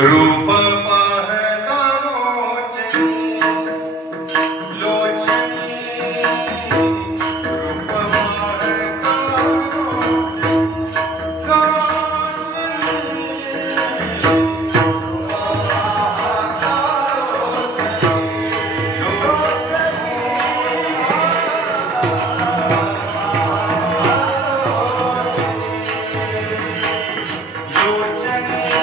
रूप पाहता लोचनी लोचनी रूप पाहता लोचनी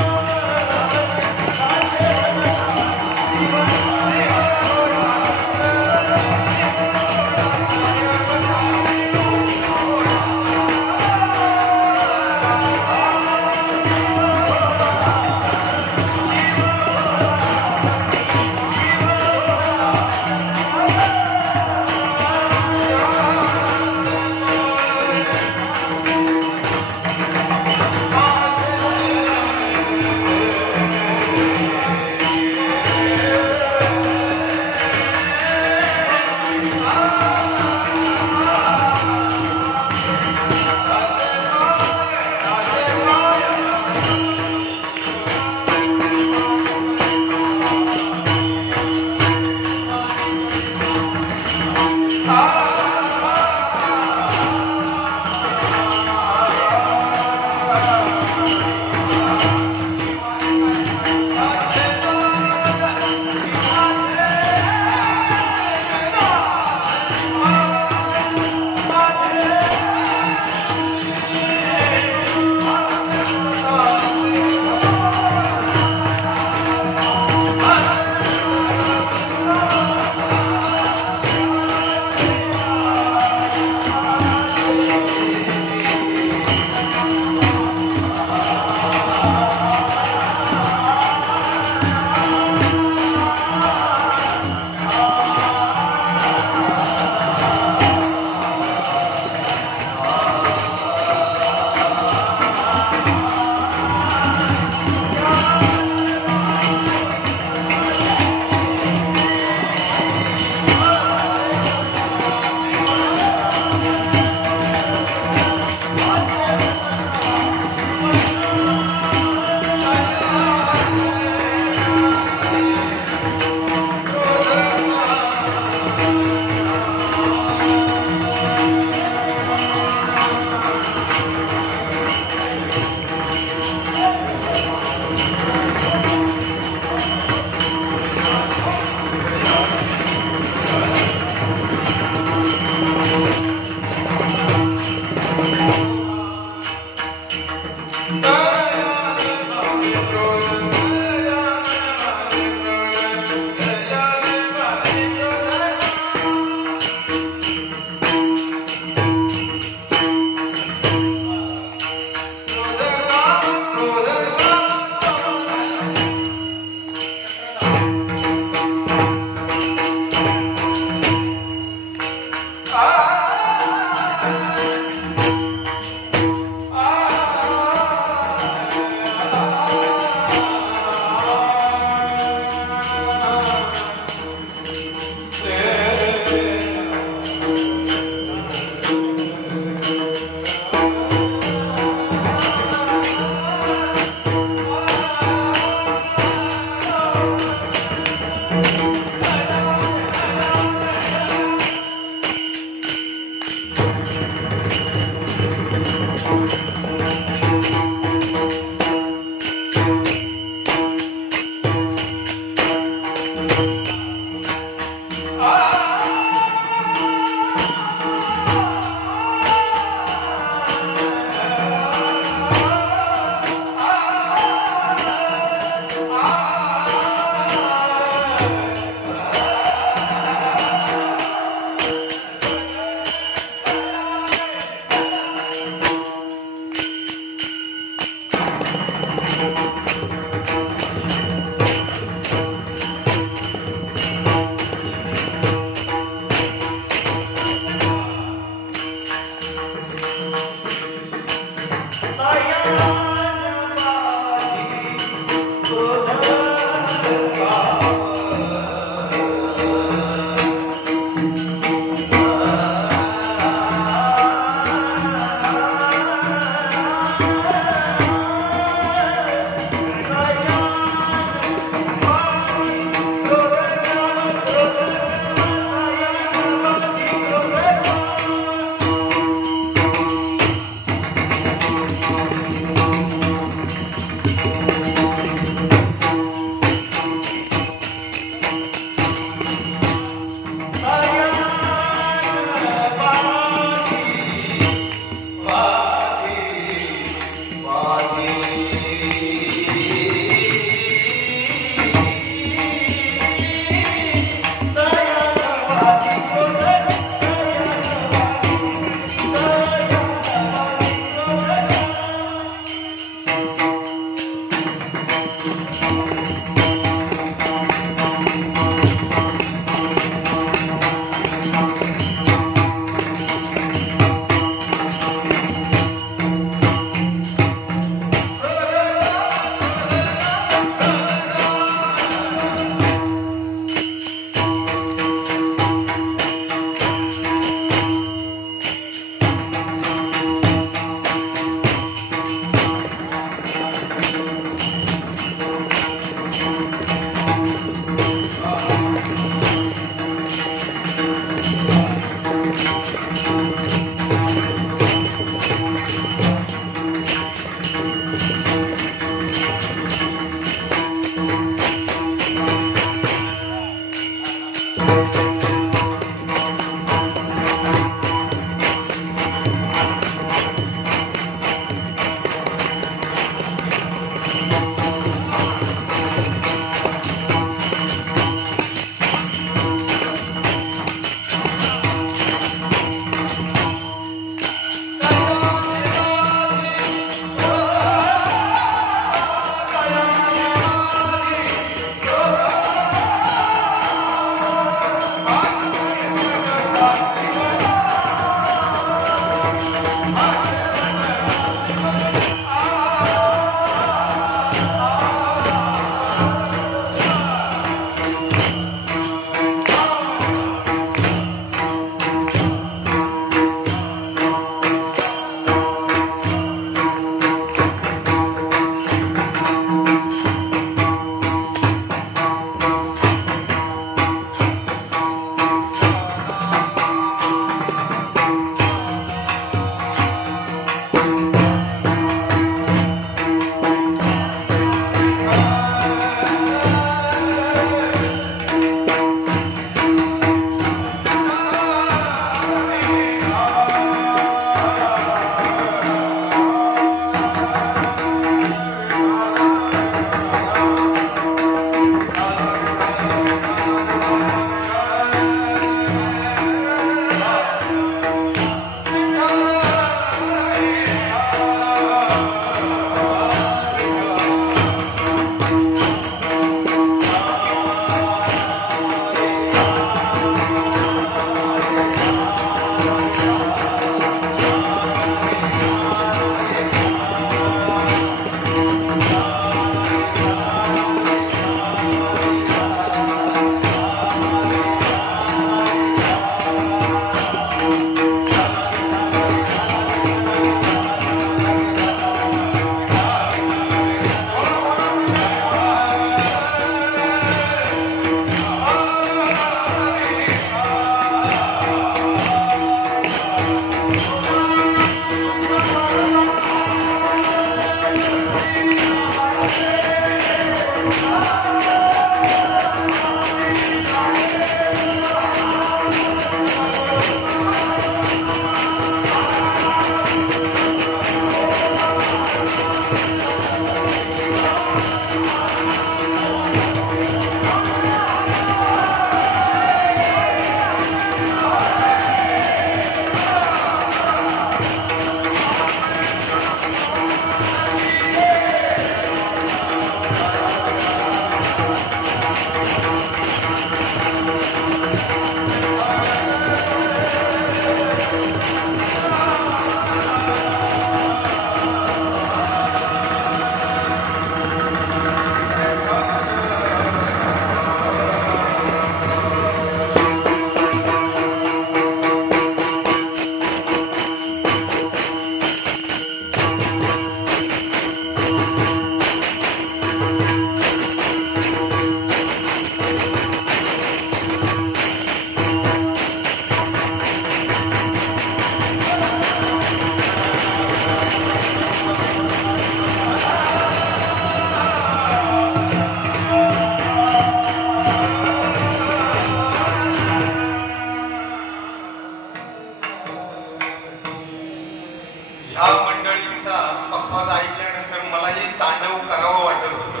ह्या मंडळींचा पप्पाचा ऐकल्यानंतर मलाही तांडव करावं वाटत होतं.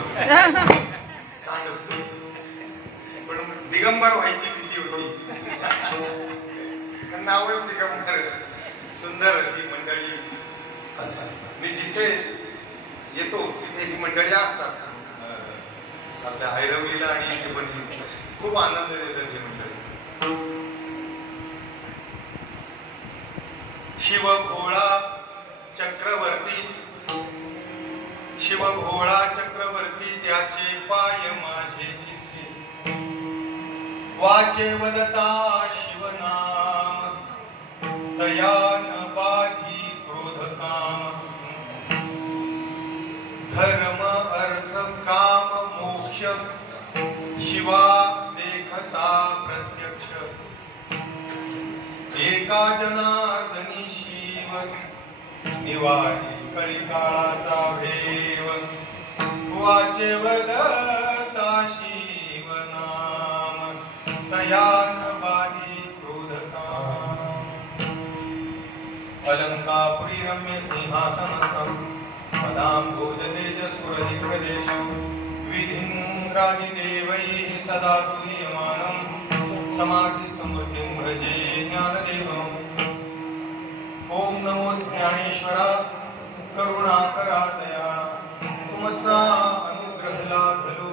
तांडव पण दिगंबर व्हायची भीती होती. नावच दिगंबर. सुंदर ही मंडळी. मी जिथे येतो तिथे ही मंडळी असतात. आपल्या ऐरवलीला आणि इथे पण खूप आनंद देतात ही मंडळी. शिव भोळा चक्रवर्ती, शिव भोळा चक्रवर्ती, त्याचे पाय माझे चित्ते, वाचे वदता शिवनाम, दयान बाधी क्रोध काम, धर्म अर्थ काम मोक्ष, शिवा देखता प्रत्यक्ष, एका जनार्दनी शिव, निवारी कळिकाळाचा भेव, वाचे वदता शिव नाम, दयान बाधी क्रोध काम, अलंकापुरी रम्य सिंहासनस्थं, पदाम्भोज तेजस्फुरति प्रदेशं, विधिन्द्रादि देवैः सदा स्तूयमानं, समाधिस्थमूर्तिं भजे ज्ञानदेवम्. ओम नमो ज्ञानेश्वरा, करुणाकरा दयाळा, तुमचा अनुग्रह लाभलो,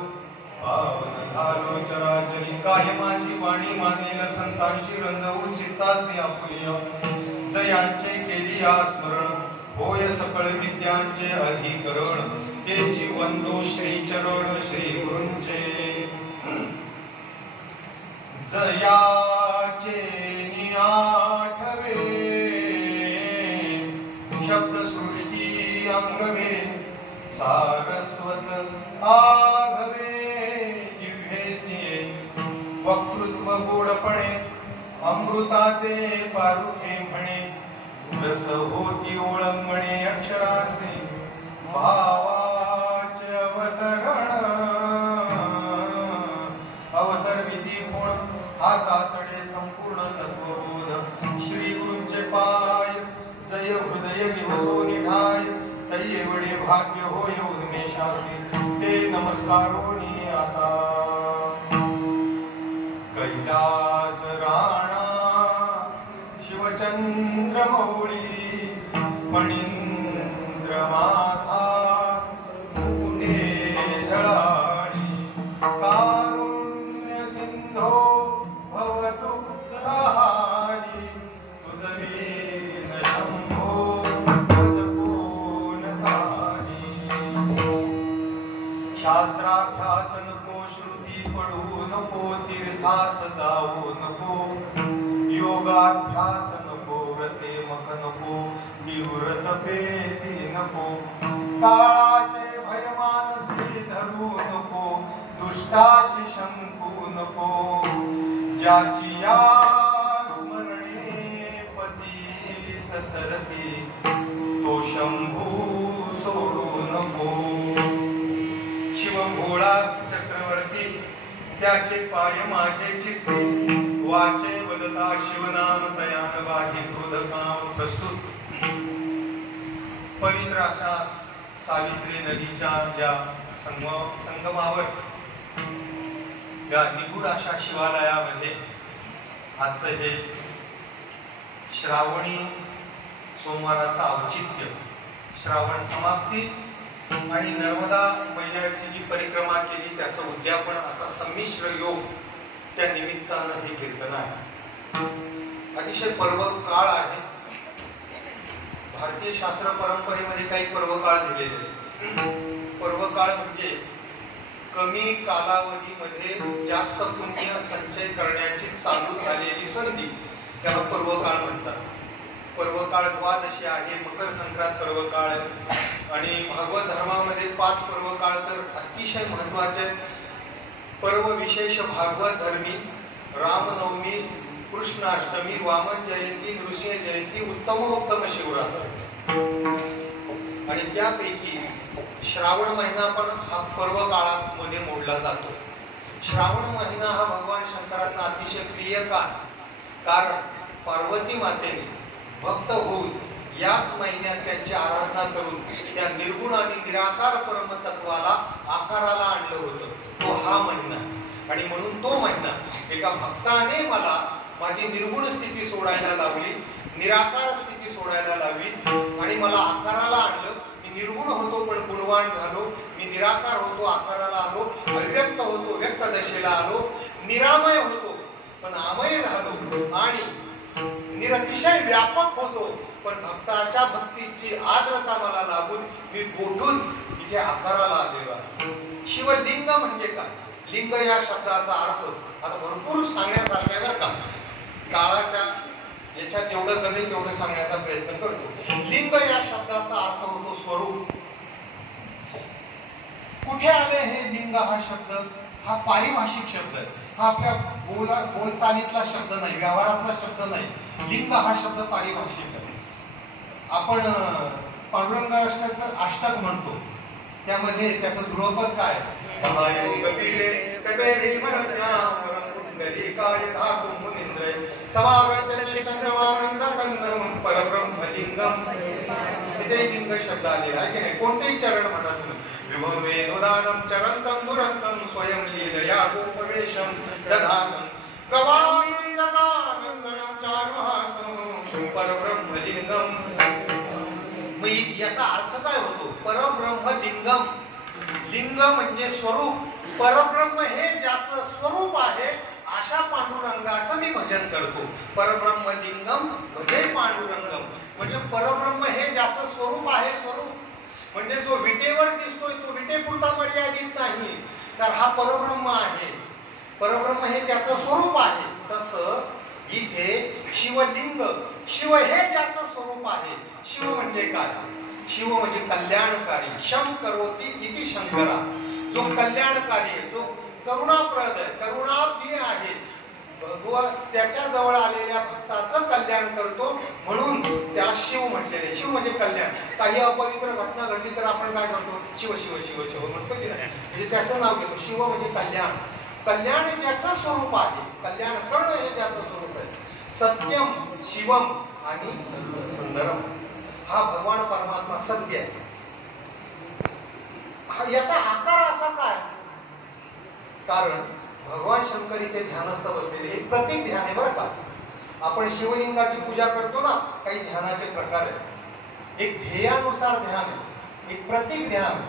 पावन झालो चराचरी. काय माझी वाणी मानेल संतांशी रंजवू चित्ताचे आपुलिया, जयांचे केली स्मरण, होय सकळ विद्यांचे अधिकरण, तेची वंदो श्री चरण श्री गुरूंचे. जयाचे निआठवे, शब्द सृष्टी अंगवे, सारस्वत आघवे, जिव्हेसिये वक्तृत्व गोडपणे, अमृताते पारुखे म्हणे, रस होती ओळंगणे अक्षराचे, भावाचे अवतरण, अवतरविधी गुण हाताचडे संपूर्ण तत्वबोध. श्री गुरूंचे पाय जय हृदय दिवसो निढाय, तै वडे भाग्य होय उन्मेषासी, ते नमस्कारोनी आता. कैलास राणा शिवचंद्र मौळी, मणींद्र माथा पुणे झळाळी, कारुण्य सिंधो भवतु प्रहारी, तुझवीन शंभो भजपून तारी. शास्त्राभ्यास नको, श्रुती पडू नको, तीर्थास जाऊ नको, योगाभ्यास नको, व्रते मक नको, निवृत पेती नको, काळाचे भय मानसी धरू नको, दुष्टाशी शंकू नको, ज्याची या स्मरणे पतित तरती, तो शंभू सोडू नको. शिव भोळा चक्रवर्ती, त्याचे पाय माझे चित्ते, वाचे वदता शिवनाम, दयान बाधी क्रोध काम. प्रस्तुत पवित्र अशा सावित्री नदीच्या या संगमावर, या निगूढ अशा शिवालयामध्ये आजचं हे श्रावणी सोमवाराचं औचित्य, श्रावण समाप्ती आणि नर्मदा मैयाची जी परिक्रमा केली त्याचं उद्यापन, असा संमिश्र योग त्या निमित्तानं हे कीर्तन आहे. अतिशय पर्व काळ आहे. भारतीय शास्त्र परंपरेमध्ये काही पर्व काळ दिलेले आहेत. पर्व काळ म्हणजे कमी कालावधीमध्ये जास्त पुण्य संचय करण्याची चालू झालेली संधी, त्याला पर्व काळ म्हणतात. पर्व काळ द्वादशी आहे, मकर संक्रांत पर्व काळ आहे, आणि भागवत धर्मामध्ये 5 पर्व काळ तर अतिशय महत्वाचे. पर्व विशेष भागवत धर्मी, रामनवमी, कृष्णाष्टमी, वामन जयंती, नृसिंह जयंती, उत्तमोत्तम शिवरात्र. आणि त्यापैकी श्रावण महिना पण हा पर्व काळामध्ये मोडला जातो. श्रावण महिना हा भगवान शंकरांना अतिशय प्रिय काळ, कारण पार्वती मातेने भक्त होऊन याच महिन्यात त्यांची आराधना करून त्या निर्गुण आणि निराकार परमतत्वाला आकाराला आणलं होतं. तो हा महिना. आणि म्हणून तो महिना एका भक्ताने मला माझी निर्गुण स्थिती सोडायला लावली, निराकार स्थिती सोडायला लावली आणि मला आकाराला आणलं. मी निर्गुण होतो पण गुणवान झालो, मी निराकार होतो आकाराला आलो, अव्यक्त होतो व्यक्त दशेला आलो, निरामय होतो पण अमय राहिलो आणि निरतिशय व्यापक होतो पण भक्ताच्या भक्तीची आर्द्रता मला लागून मी गोठून इथे आकाराला आलेलो आहे. शिवलिंग म्हणजे काय? लिंग या शब्दाचा अर्थ आता भरपूर सांगण्यासारखा बरं का, काळाच्या याच्यात जेवढं जमेल तेवढं सांगण्याचा प्रयत्न करतो. लिंग या शब्दाचा अर्थ होतो स्वरूप. कुठे आले हे लिंग हा शब्द? हा पारिभाषिक शब्द आहे. हा आपल्या बोलचालीतला शब्द नाही, व्यवहारातला शब्द नाही. लिंग हा शब्द पारिभाषिक आहे. आपण पांडुरंग अष्टक म्हणतो, त्यामध्ये त्याचं ध्रुवपद काय? लिंग शब्द आलेला आहे की नाही? कोणतेही चरण म्हणा तुम्ही, विभवेनुदानं चरंतं दुरंतं स्वयं लीलया गोपवेशं दधानं गवानंदनानंदनं चारुहासनं परब्रह्मलिंगम. मग याचा अर्थ काय होतो? परब्रह्मलिंगम. लिंग म्हणजे स्वरूप. परब्रह्म हे ज्याचं स्वरूप आहे अशा पांडुरंगाचं मी भजन करतो. परब्रह्मलिंगम भजे पांडुरंगम. म्हणजे परब्रह्म हे ज्याचं स्वरूप आहे. स्वरूप म्हणजे जो विटेवर दिसतोय तो विटेपुरता मर्यादित नाही, तर हा परब्रह्म आहे. परब्रह्म हे त्याचं स्वरूप आहे. तसं इथे शिवलिंग, शिव हे ज्याचं स्वरूप आहे. शिव म्हणजे काय? शिव म्हणजे कल्याणकारी. शम करोति इति शंकरा. जो कल्याणकारी, जो करुणाप्रद आहे, करुणाब्धी आहे, भगवान त्याच्या जवळ आलेल्या भक्ताचं कल्याण करतो म्हणून त्याला शिव म्हटलेले. शिव म्हणजे कल्याण. काही अपवित्र घटना घडली तर आपण काय म्हणतो? शिव शिव शिव शिव म्हणतो की नाही? म्हणजे त्याचं नाव घेतो. शिव म्हणजे कल्याण. कल्याण ज्याचं स्वरूप आहे, कल्याण करणं हे ज्याचं स्वरूप आहे. सत्यम शिवम आणि सुंदरम. हा भगवान परमात्मा सत्य आहे. याचा आकार असा काय? कारण भगवान शंकर इथे ध्यानस्थ बसलेले. एक प्रतीक ध्यान आहे बरं का. आपण शिवलिंगाची पूजा करतो ना, काही ध्यानाचे प्रकार आहेत. एक ध्येयानुसार ध्यान आहे, एक प्रतीक ध्यान.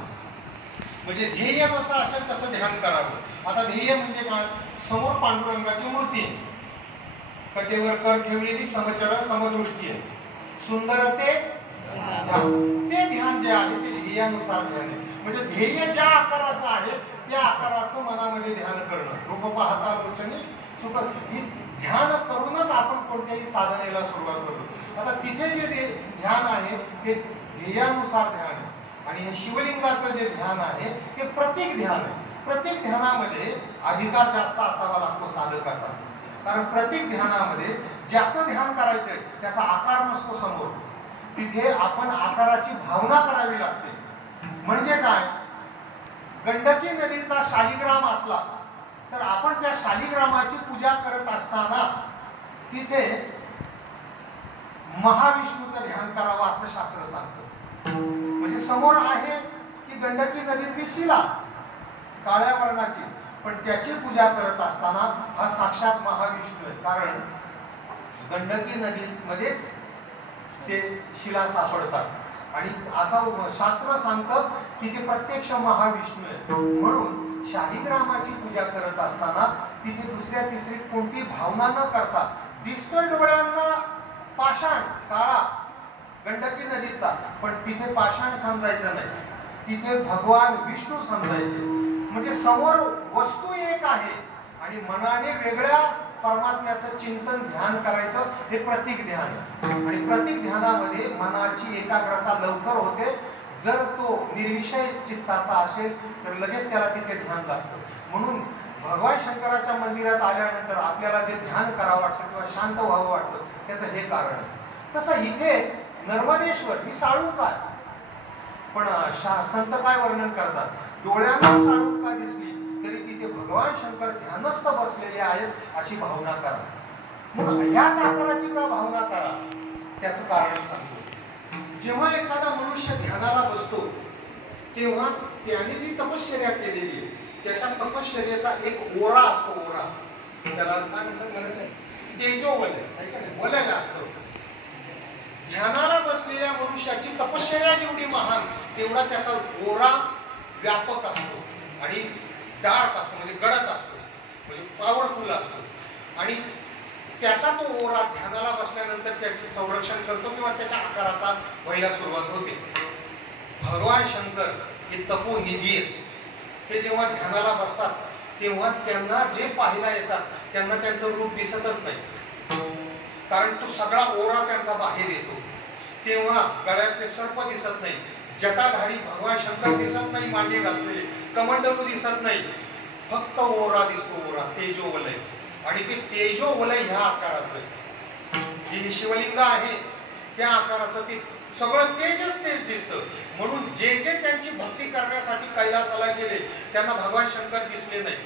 म्हणजे ध्येय जसं असेल तसं ध्यान करावं. आता ध्येय म्हणजे काय? समोर पांडुरंगाची मूर्ती आहे, कटेवर कर ठेवलेली समचर समदृष्टी आहे, सुंदर ते ध्यान जे आहे ते ध्येयानुसार ध्यान आहे. म्हणजे ध्येय ज्या आकाराचं आहे त्या आकाराचं मनामध्ये ध्यान करणं. रूप पाहता लोचनी सुख. ध्यान करूनच आपण कोणत्याही साधनेला सुरुवात करतो. आता तिथे जे ध्यान आहे ते ध्येयानुसार ध्यान आहे. आणि हे शिवलिंगाचं जे ध्यान आहे ते प्रतीक ध्यान आहे. प्रतीक ध्यानामध्ये अधिकार जास्त असावा लागतो साधकाचा. कारण प्रतीक ध्यानामध्ये ज्याचं ध्यान करायचंय त्याचा आकार नसतो समोर. तिथे आपण आकाराची भावना करावी लागते. म्हणजे काय? गंडकी नदीचा शालिग्राम असला तर आपण त्या शालिग्रामाची पूजा करत असताना तिथे महाविष्णूचं ध्यान करावं असं शास्त्र सांगतं. म्हणजे समोर आहे की गंडकी नदीतली शिला काळ्या वर्णाची, पण त्याची पूजा करत असताना हा साक्षात महाविष्णू आहे. कारण गंडकी नदीमध्येच ते शिला सापडतात आणि असं शास्त्र सांगतं की ते प्रत्यक्ष महाविष्णू आहे. म्हणून शालिग्रामाची पूजा करत असताना तिथे दुसऱ्या तिसरी कोणती भावना न करता दिसतोय डोळ्यांना पाषाण काळा गंडकी नदीचा, पण तिथे पाषाण समजायचं नाही, तिथे भगवान विष्णू समजायचे. म्हणजे समोर वस्तू एक आहे आणि मनाने वेगळ्या परमात्म्याचं चिंतन ध्यान करायचं हे प्रतीक ध्यान. आणि प्रतीक ध्यानामध्ये मनाची एकाग्रता लवकर होते. जर तो निर्विषय चित्ताचा असेल तर लगेच त्याला तिथे ध्यान लागतं. म्हणून भगवान शंकराच्या मंदिरात आल्यानंतर आपल्याला जे ध्यान करावं वाटतं किंवा शांत व्हावं वाटतं त्याचं हे कारण आहे. तसं इथे नर्मदेश्वर ही साळुंका आहे, पण संत काय वर्णन करतात? डोळ्यांना साळुंका दिसली तरी तिथे भगवान शंकर ध्यानस्थ बसलेले आहेत अशी भावना करा. मग ह्याच आकाराची का भावना करा? त्याचं कारण सांगतो. जेव्हा एखादा मनुष्य ध्यानाला बसतो तेव्हा त्याने जी तपश्चर्या केलेली आहे त्याच्या तपश्चर्याचा एक ओरा असतो. ओरा त्याला काय म्हणतात? तेजोवलय, वलय असतो. ध्यानाला बसलेल्या मनुष्याची तपश्चर्या जेवढी महान तेवढा त्याचा ओरा व्यापक असतो आणि डार्क असतो, म्हणजे गडद असतो, म्हणजे पॉवरफुल असतो. आणि त्याचा तो ओरा ध्यानाला बसल्यानंतर त्याचे संरक्षण करतो किंवा त्याच्या आकाराचा व्हायला सुरुवात होते. भगवान शंकर हे तपोनिधी आहेत. ते जेव्हा ध्यानाला बसतात तेव्हा त्यांना जे पाहायला येतात त्यांना त्यांचं रूप दिसतच नाही, कारण तो सगळा ओरा त्यांचा बाहेर येतो. तेव्हा गळ्यातले सर्प दिसत नाही, जटाधारी भगवान शंकर दिसत नाही, मांडी घासलेले कमंडलू दिसत नाही, फक्त ओरा दिसतो. ओरा तेजोवलय. आणि ते तेजोवलय ह्या आकाराचं जे शिवलिंग आहे त्या आकाराचं ते सगळं तेजच तेज दिसतं. म्हणून जे जे त्यांची भक्ती करण्यासाठी कैलासाला गेले त्यांना भगवान शंकर दिसले नाही,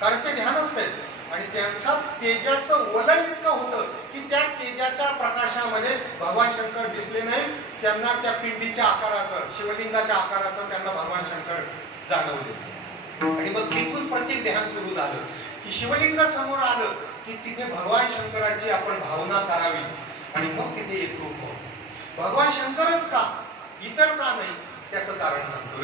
कारण ते ध्यानच आहेत. आणि त्यांचा तेजाचं वलय इतकं होतं की त्या तेजाच्या प्रकाशामध्ये भगवान शंकर दिसले नाही. त्यांना त्या पिंडीच्या आकाराचं, शिवलिंगाच्या आकाराचं त्यांना भगवान शंकर जाणवले. आणि मग तिथून प्रत्येक ध्यान सुरू झालं की शिवलिंग समोर आलं की तिथे भगवान शंकराची आपण भावना करावी आणि मग तिथे एक रूप हो. भगवान शंकरच का, इतर का नाही, त्याचं कारण सांगतो.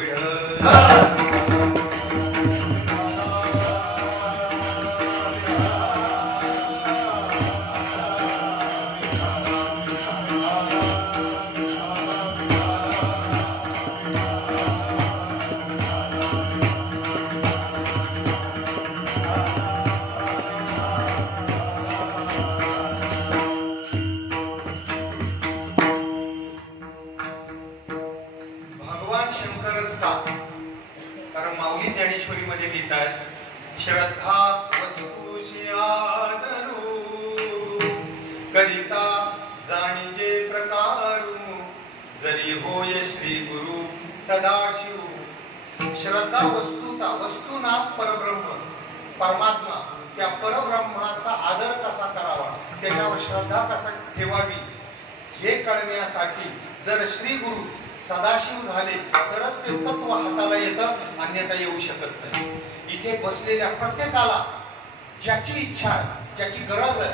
ज्ञानेश्वरी मध्ये लिहितात, श्रद्धा वस्तूशी आदरू करिता जाणीजे प्रकारू जरी होय श्री गुरु सदाशिव. श्रद्धा वस्तूचा, वस्तू ना परब्रह्म परमात्मा, त्या परब्रह्माचा आदर कसा करावा, त्याच्यावर श्रद्धा कसा ठेवावी हे कळण्यासाठी जर श्री गुरु सदाशिव झाले तरच ते तत्व हाताला येतं, अन्यथा येऊ शकत नाही. इथे बसलेल्या प्रत्येकाला ज्याची इच्छा आहे, ज्याची गरज आहे,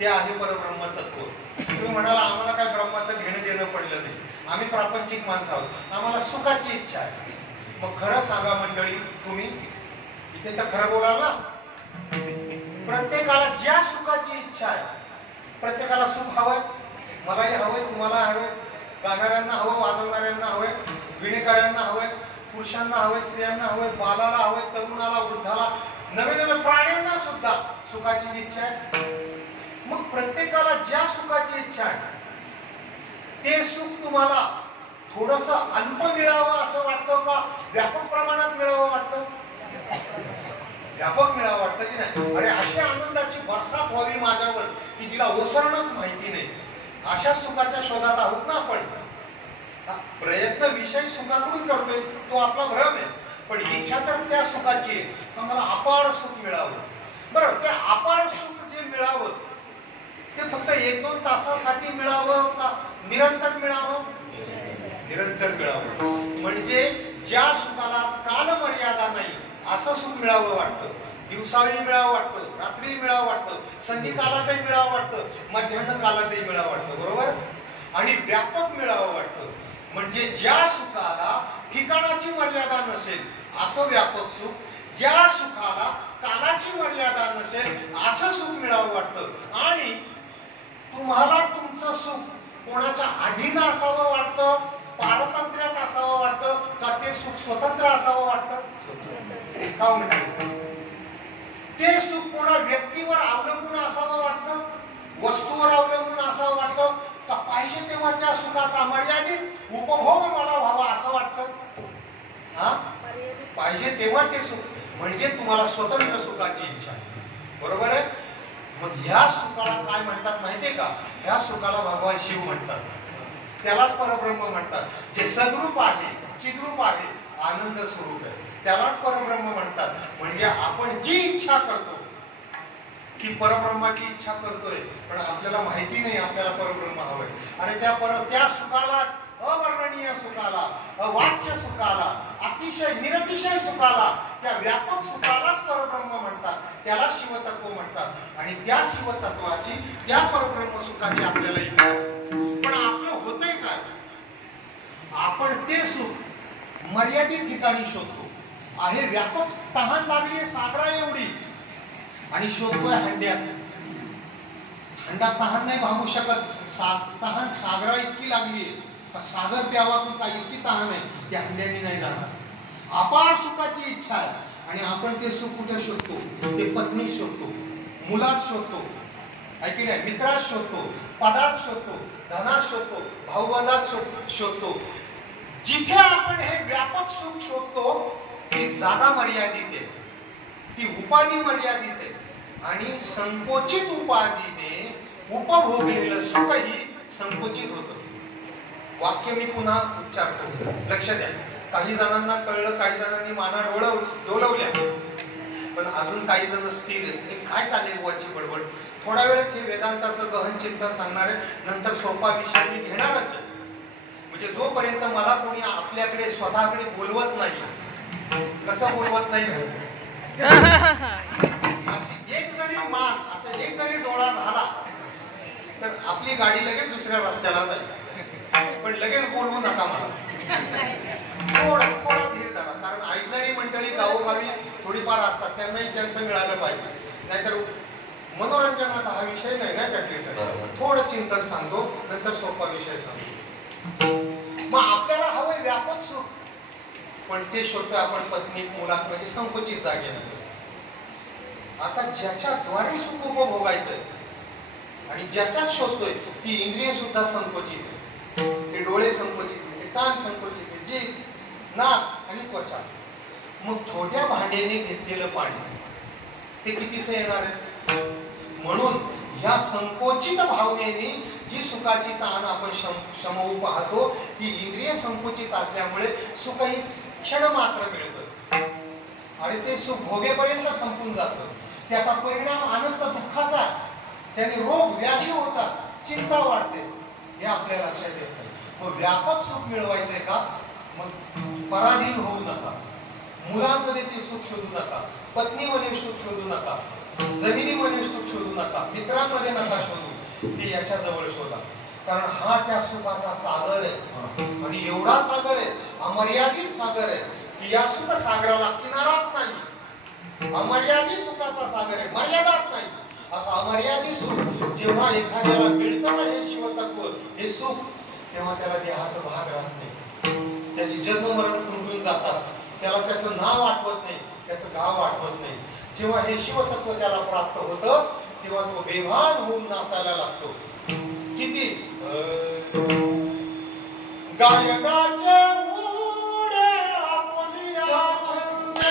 ते आहे परब्रह्म तत्व. तुम्ही म्हणाला आम्हाला काय ब्रह्माचं घेणं देणं पडलं नाही, आम्ही प्रापंचिक माणसं आहोत, आम्हाला सुखाची इच्छा आहे. मग खरं सांगा मंडळी, तुम्ही इथे तर खरं बोलाल ना. प्रत्येकाला ज्या सुखाची इच्छा आहे, प्रत्येकाला सुख हवंय, मलाही हवंय, तुम्हाला हवंय, गाणाऱ्यांना हवं, वाजवणाऱ्यांना हवंय, विणेकऱ्यांना हवंय, पुरुषांना हवंय, स्त्रियांना हवंय, बालाला हवंय, तरुणाला, वृद्धाला, नवे नवे प्राण्यांना सुद्धा सुखाची इच्छा आहे. मग प्रत्येकाला ज्या सुखाची इच्छा आहे ते सुख तुम्हाला थोडस अल्प मिळावं असं वाटतं का व्यापक प्रमाणात मिळावं वाटतं? व्यापक मिळावं वाटतं की नाही? अरे अशी आनंदाची बरसात व्हावी माझ्यावर की जिला ओसरणच माहिती नाही, अशा सुखाच्या शोधात आहोत ना आपण. प्रयत्न विषय सुखाकडून करतोय तो आपला भ्रम आहे, पण इच्छा तर त्या सुखाची आहे, मला अपार सुख मिळावं. बरं, ते अपार सुख जे मिळावं ते फक्त 1-2 तासासाठी मिळावं का निरंतर मिळावं? निरंतर मिळावं. म्हणजे ज्या सुखाला कालमर्यादा नाही असं सुख मिळावं वाटतं. दिवसावेळी मिळावं वाटतं, रात्री मिळावं वाटतं, संध्याकाळातही मिळावं वाटतं, मध्यान्ह काळातही मिळावं वाटतं, बरोबर. आणि व्यापक मिळावं वाटतं. म्हणजे ज्या सुखाला ठिकाणाची मर्यादा नसेल असं व्यापक सुख, ज्या सुखाला कालाची मर्यादा नसेल असं सुख मिळावं वाटतं. आणि तुम्हाला तुमचं सुख कोणाच्या अधीन असावं वाटतं, पारतंत्र्यात असावं वाटतं का ते सुख स्वतंत्र असावं वाटतं? का म्हणते ते सुख कोणा व्यक्तीवर अवलंबून असावं वाटतं, वस्तूवर अवलंबून असावं वाटतं का पाहिजे तेव्हा त्या सुखाचा मर्यादित उपभोग मला व्हावा असं वाटतं? पाहिजे तेव्हा ते सुख, म्हणजे तुम्हाला स्वतंत्र सुखाची इच्छा आहे, बरोबर आहे. मग ह्या सुखाला काय म्हणतात माहितीये का? ह्या सुखाला भगवान शिव म्हणतात, त्यालाच परब्रह्म म्हणतात. जे सद्रूप आहे, चिद्रूप आहे, आनंद स्वरूप आहे, त्यालाच परब्रह्म म्हणतात. म्हणजे आपण जी इच्छा करतो की परब्रह्माची इच्छा करतोय, पण आपल्याला माहिती नाही आपल्याला परब्रह्म हवंय. आणि त्या सुखालाच, अवर्णनीय सुखाला, अवाच्य सुखाला, अतिशय निरतिशय सुखाला, त्या व्यापक सुखालाच परब्रह्म म्हणतात, त्याला शिवतत्व म्हणतात. आणि त्या शिवतत्वाची, त्या परब्रह्म सुखाची आपल्याला इच्छा. पण आपलं होतंय काय? आपण ते सुख मर्यादित ठिकाणी शोधतो. आहे व्यापक, तहान लागली आहे सागरा एवढी, आणि शोधतोय हंड्यात. हंडा तहान नाही भागू शकत. तहान सागरा इतकी लागली आहे, सागर प्यावा की काही, इतकी तहान आहे, त्या हंड्याने नाही जाणार. अपार सुखाची इच्छा आहे, आणि आपण ते सुख कुठे शोधतो? ते पत्नीत शोधतो, मुलात शोधतो, ऐकी नाही, मित्रात शोधतो, पदात शोधतो, धनात शोधतो, भाऊबंधात शोधतो. जिथे आपण हे व्यापक सुख शोधतो, ती जागा मर्यादित आहे, ती उपाधी मर्यादित आहे, आणि संकोचित उपाधीने उपभोगलेलं सुखही संकोचित होतं. वाक्य मी पुन्हा उच्चारतो, लक्ष द्या. काही जणांना कळलं, काही जणांनी माना डोलवल्या, पण अजून काही जण स्थिर आहेत. काय चालेल बुवाची बडबड? थोडा वेळच हे वेदांताचं गहन चिंतन सांगणार आहे, नंतर सोपा विषय मी घेणारच आहे. म्हणजे जोपर्यंत मला कोणी आपल्याकडे स्वतःकडे बोलवत नाही. कसं बोलवत नाही? एक जरी मान, असं एक जरी डोळा झाला तर आपली गाडी लगेच दुसऱ्या रस्त्याला जाईल. पण लगेच बोलवू नका मला. थोडा धीर धरा, कारण ऐकणारी मंडळी गावोगावी थोडीफार असतात, त्यांनाही त्यांचं मिळालं पाहिजे. नाहीतर मनोरंजनाचा हा विषय नाही ना त्या. थोडं चिंतन सांगतो, नंतर सोपा विषय सांगतो. मग आपल्याला हवंय व्यापक सुख, पण ते शोधतो आपण पत्नी मुलात, म्हणजे संकुचित जागेमध्ये. आता ज्याच्याद्वारे सुख उपभोगायचंय आणि ज्याच्यात शोधतोय, ती इंद्रिय सुद्धा संकोचित आहे. ते डोळे संकोचित आहे, ते कान संकोचित आहे, जीभ, नाक आणि त्वचा. मग छोट्या भांड्याने घेतलेलं पाणी ते कितीसं येणार आहे? म्हणून ह्या संकोचित भावनेने जी सुखाची तहान आपण शमवू पाहतो, ती इंद्रिय संकोचित असल्यामुळे सुखही क्षण मात्र मिळतं, आणि ते सुख भोगेपर्यंत संपून जातं. त्याचा परिणाम अनंत दुःखाचा, त्याने रोग व्याधी होतात, चिंता वाढते, हे आपल्या लक्षात येत नाही. मग व्यापक सुख मिळवायचंय का? मग पराधीन होऊ नका. मुलांमध्ये ते सुख शोधू नका, पत्नीमध्ये सुख शोधू नका, जमिनीमध्ये सुख शोधू नका, मित्रांमध्ये नका शोधू, ते याच्या जवळ शोधा. कारण हा त्या सुखाचा सागर आहे, आणि एवढा सागर आहे, अमर्यादित सागर आहे, की या सुख सागराला किनाराच नाही. अमर्यादित सुखाचा सागर आहे, मर्यादाच नाही. असं अमर्यादित सुख जेव्हा एखाद्याला मिळतं ना, हे शिवतत्व, हे सुख, तेव्हा त्याला देहाचं भाग राहत नाही. त्याची जन्म मरण खुंटून जातात, त्याला त्याचं नाव आठवत नाही, त्याचं गाव आठवत नाही. जेव्हा हे शिवतत्व त्याला प्राप्त होतं, तेव्हा तो बेभान होऊन नाचायला लागतो. किती गायकाचे उडे आपुलिया छंद,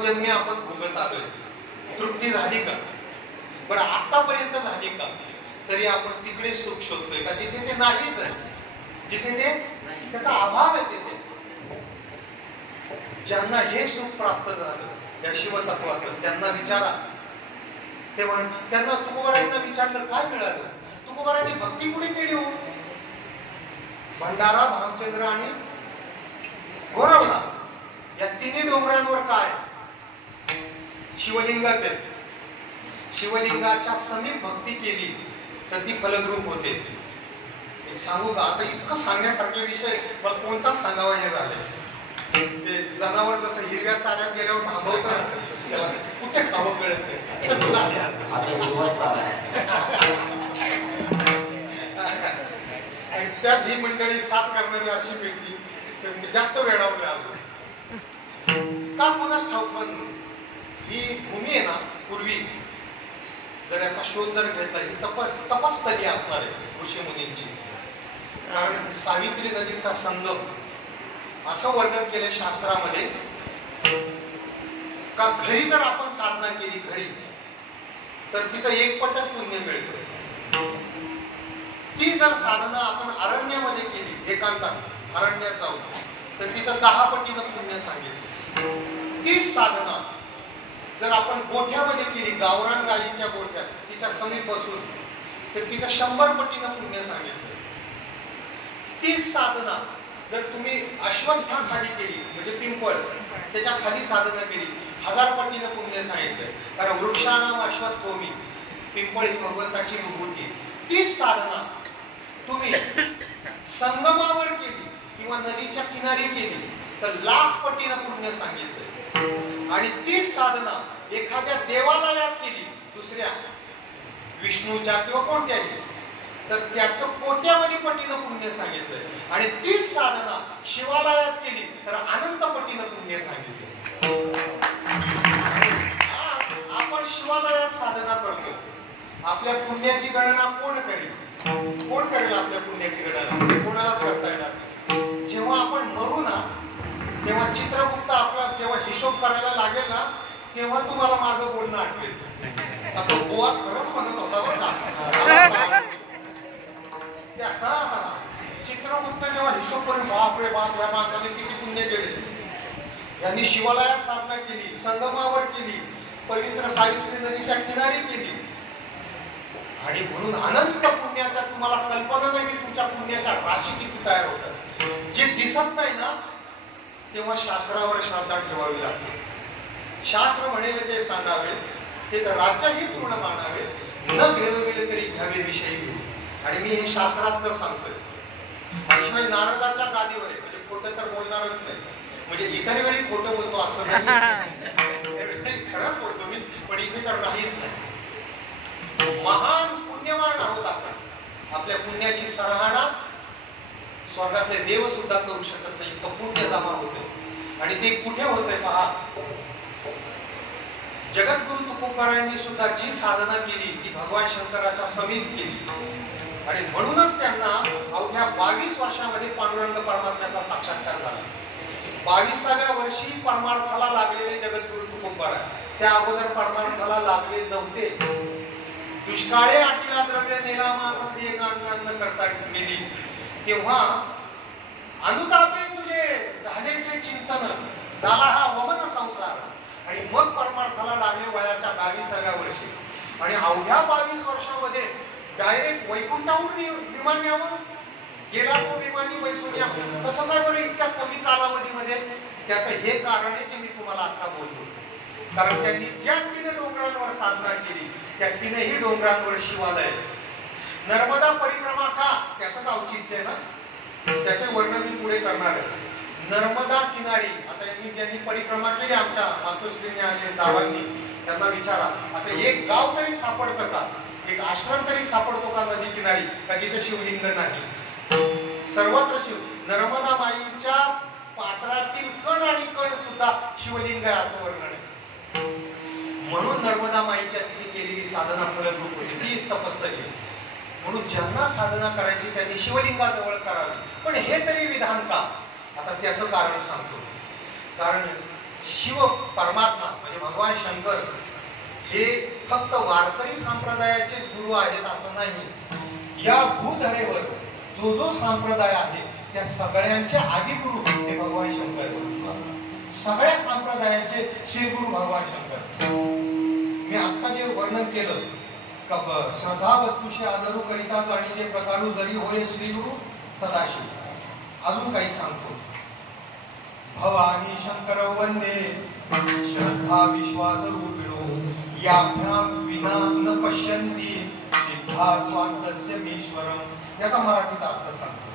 जन्मजन्मी आपण भोगत आलोय. तृप्ती झाली का? बरं आतापर्यंत झाली का? तरी आपण तिकडे सुख शोधतोय का जिथे ते नाहीच आहे, जिथे ते त्याचा अभाव आहे. तिथे ज्यांना हे सुख प्राप्त झालं या शिवतत्वाचं त्यांना विचारा. ते त्यांना तुकोबारायांना विचारलं काय मिळालं? तुकोबारायांनी भक्ती कुठे केली हो? भंडारा, भामचंद्र आणि गोरवणा या तिन्ही डोंगरांवर काय शिवलिंगाचे. शिवलिंगाच्या समीप भक्ती केली तर ती फलद्रूप होते. एक सांगू का? आता इतकं सांगण्यासारखे विषय मला कोणताच सांगावा हे झाले. ते जनावर जसं हिरव्या चाऱ्यात गेल्यावर थांबवतं त्याला कुठे खावं कळत नाही. त्यात ही मंडळी साथ करणारी अशी व्यक्ती जास्त वेळावली अजून का कोणाच ठाऊक. पण ही भूमी आहे ना, पूर्वी जर याचा शोध जर घेतला ही तपस्थली असणार आहे ऋषी मुनींची. कारण सावित्री नदीचा संगम असं वर्णन केलं शास्त्रामध्ये का घरी जर आपण साधना केली घरी तर तिचं एक पटच पुण्य मिळतं. ती जर साधना आपण अरण्यामध्ये केली, एकांतात अरण्यात जाऊन, तर तिचं 10 पटीनं पुण्य सांगितलं. तीच साधना जर आपण गोठ्यामध्ये केली, गावरान गाडीच्या गोठ्यात तिच्या समीप बसून, तर तिचं 100 पटीनं पुण्य सांगितलं. तीच साधना जर तुम्ही अश्वत्थाखाली केली, म्हणजे पिंपळ त्याच्या खाली साधना केली, 1000 पटीनं पुण्य सांगितलंय. कारण वृक्षाणाम अश्वत्थोमी, पिंपळ ही भगवंताची विभूती. तीच साधना तुम्ही संगमावर केली किंवा नदीच्या किनारी केली तर 1,00,000 पटीनं पुण्य सांगितलंय. आणि तीच साधना एखाद्या देवालयात केली, दुसऱ्या विष्णूच्या किंवा कोणत्याही, तर त्याचं कोट्यावधी पटीनं पुण्य सांगितलंय. आणि तीच साधना शिवालयात केली तर अनंत पटीनं पुण्य सांगितलंय. आज आपण शिवालयात साधना करतो. आपल्या पुण्याची गणना कोण करेल? कोण करेल आपल्या पुण्याची गणना? कोणालाच करता येणार. जेव्हा आपण मरू ना, तेव्हा चित्रगुप्त आपला जेव्हा हिशोब करायला लागेल ना, तेव्हा तुम्हाला माझं बोलणं आठवेल. आता गोवा खरंच म्हणत होता बरं ना. चित्रगुप्त जेव्हा हिशोब करून बाप रे बाप, या माणसाने किती पुण्य केले. यांनी शिवालयात साधना केली, संगमावर केली, पवित्र सावित्री नदीच्या किनारी केली. आणि म्हणून अनंत पुण्याच्या तुम्हाला कल्पना नाही की तुमच्या पुण्याच्या राशी किती तयार होतात. जे दिसत नाही ना तेव्हा शास्त्रावर श्रद्धा ठेवावी लागते. शास्त्र म्हणेल ते सांगावे, ते तर राज्यही पूर्ण मानावे, न घेरविले तरी घ्यावे विषयी घेऊ. आणि मी हे शास्त्रात सांगतोय. शिवाय नारदाच्या गादीवर आहे, म्हणजे खोटं तर बोलणारच नाही. म्हणजे इतर वेळी खोटं बोलतो असं नाही, खरंच बोलतो मी, पण इथे तर नाहीच नाही. महान पुण्यवान आहोत आपण. आपल्या पुण्याची सराहना स्वर्गातले देव सुद्धा करू शकत नाही, इतकं पुण्य जमा होते. आणि ते कुठे होते पहा. जगद्गुरु तुकोबारायांनी सुद्धा जी साधना केली ती भगवान शंकराच्या समीप केली. आणि म्हणूनच त्यांना अवघ्या 22 वर्षामध्ये पांडुरंग परमात्म्याचा साक्षात्कार झाला. 22व्या वर्षी परमार्थाला लागलेले जगद्गुरु तुकोबाराय त्या अगोदर परमार्थाला लागले नव्हते. दुष्काळे आटीला द्रव्य नेला मानसी एकांत करता गेली, तेव्हा अनुतापे तुझे झालेचे चिंतन झाला हा वमन संसार. आणि मग परमार्थाला लागले वयाच्या 22व्या वर्षी. आणि अवघ्या 22 वर्षामध्ये डायरेक्ट वैकुंठावरून विमान यावं गेला तो विमानी वैसुर्या. कसं काय बरं इतक्या कमी कालावधीमध्ये? त्याचं हे कारण आहे जे मी तुम्हाला आता बोलतो. कारण त्यांनी ज्या 3 डोंगरांवर साधना केली त्या 3ही डोंगरांवर शिवालय. नर्मदा परिक्रमा का? त्याचंच औचित्य आहे ना, त्याचे वर्णन मी पुढे करणार आहे. नर्मदा किनारी आता यांनी ज्यांनी परिक्रमा केली आमच्या मातोश्रीने आणि दादांनी, त्यांना विचारा असं एक गाव तरी सापडतं का, एक आश्रम तरी सापडतो का नदी किनारी का जिथे शिवलिंग नाही? सर्वत्र शिव. नर्मदा माईच्या पात्रातील कण आणि कण सुद्धा शिवलिंग आहे असं वर्णन आहे. म्हणून नर्मदा माईच्या तिथे केलेली साधना फलद्रूप होती, तीच तपस्थली. म्हणून ज्यांना साधना करायची त्यांनी शिवलिंगाजवळ करावी. पण हे तरी विधान का? आता त्याचं कारण सांगतो. कारण शिव परमात्मा म्हणजे भगवान शंकर हे फक्त वारकरी संप्रदायाचे गुरु आहेत असं नाही. या भूधरेवर जो जो संप्रदाय आहे त्या सगळ्यांचे आदिगुरु हे भगवान शंकर. सगळ्या संप्रदायाचे श्री गुरु भगवान शंकर. मी आता जे वर्णन केलं श्रद्धा वस्तुशी आदरू करिता जाणीचे प्रकारू जरी होय श्री गुरु सदाशिव. अजून काही सांगतो. भवानी शंकर वंदे श्रद्धा विश्वास रूपिणो याभ्याम विना न पश्यन्ति सिद्धा स्वांतस्य ईश्वरम. याचा मराठीत अर्थ सांगतो.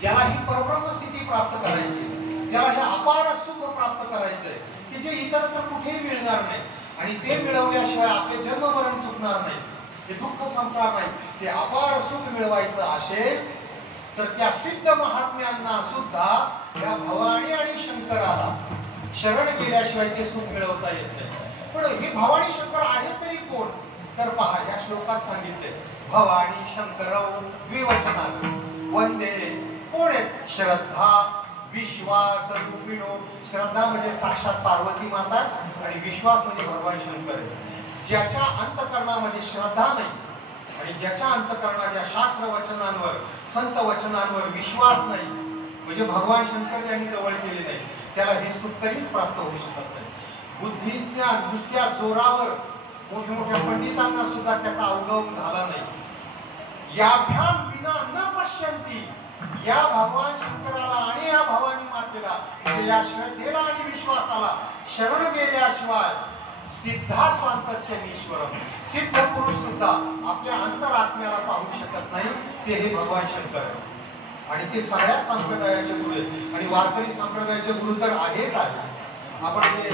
ज्याला ही परब्रह्म स्थिती प्राप्त करायची, ज्याला हे अपार सुख प्राप्त करायचंय की जे इतर तर कुठेही मिळणार नाही आणि ते मिळवल्याशिवाय आपले जन्म मरण चुकणार नाही, हे दुःख संपणार नाही, ते अपार सुख मिळवायचं असेल तर त्या सिद्ध महात्म्यांना सुद्धा या भवानी आणि शंकराला शरण गेल्याशिवाय ते सुख मिळवता येत नाही. पण हे भवानी शंकर आहे तरी कोण तर पहा, या श्लोकात सांगितले भवानी शंकर द्विवचनात वंदे. कोण आहेत? श्रद्धा विश्वास रूपिणो. श्रद्धा म्हणजे साक्षात पार्वती माता आणि विश्वास म्हणजे भगवान शंकर. ज्याच्या अंतःकरणामध्ये श्रद्धा नाही आणि ज्याच्या अंतःकरणाच्या शास्त्र वचनांवर संत वचनांवर विश्वास नाही म्हणजे भगवान शंकर यांनी जवळ केले नाही, त्याला हे सुख कधीच प्राप्त होऊ शकत नाही. बुद्धीच्या नुसत्या जोरावर मोठ्या मोठ्या पंडितांना सुद्धा त्याचा अवगम झाला नाही. याभ्याम विना न पश्यन्ति. या भगवान शंकराला आणि या भवानी मातेला म्हणजे या श्रद्धेला आणि विश्वासाला शरण गेल्याशिवाय सिद्धा स्वांतस्य ईश्वरम. सिद्ध पुरुष सुद्धा आपल्या अंतरात्म्याला पाहू शकत नाही, ते हे भगवान शंकर. आणि ते सगळ्या संप्रदायाचे गुरु आहेत आणि वारकरी संप्रदायाचे गुरु तर आहेच आहे. आपण जे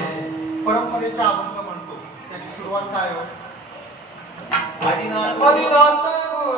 परंपरेचा अभंग म्हणतो त्याची सुरुवात काय हो? आदिनाथ आदिनाथ गुरु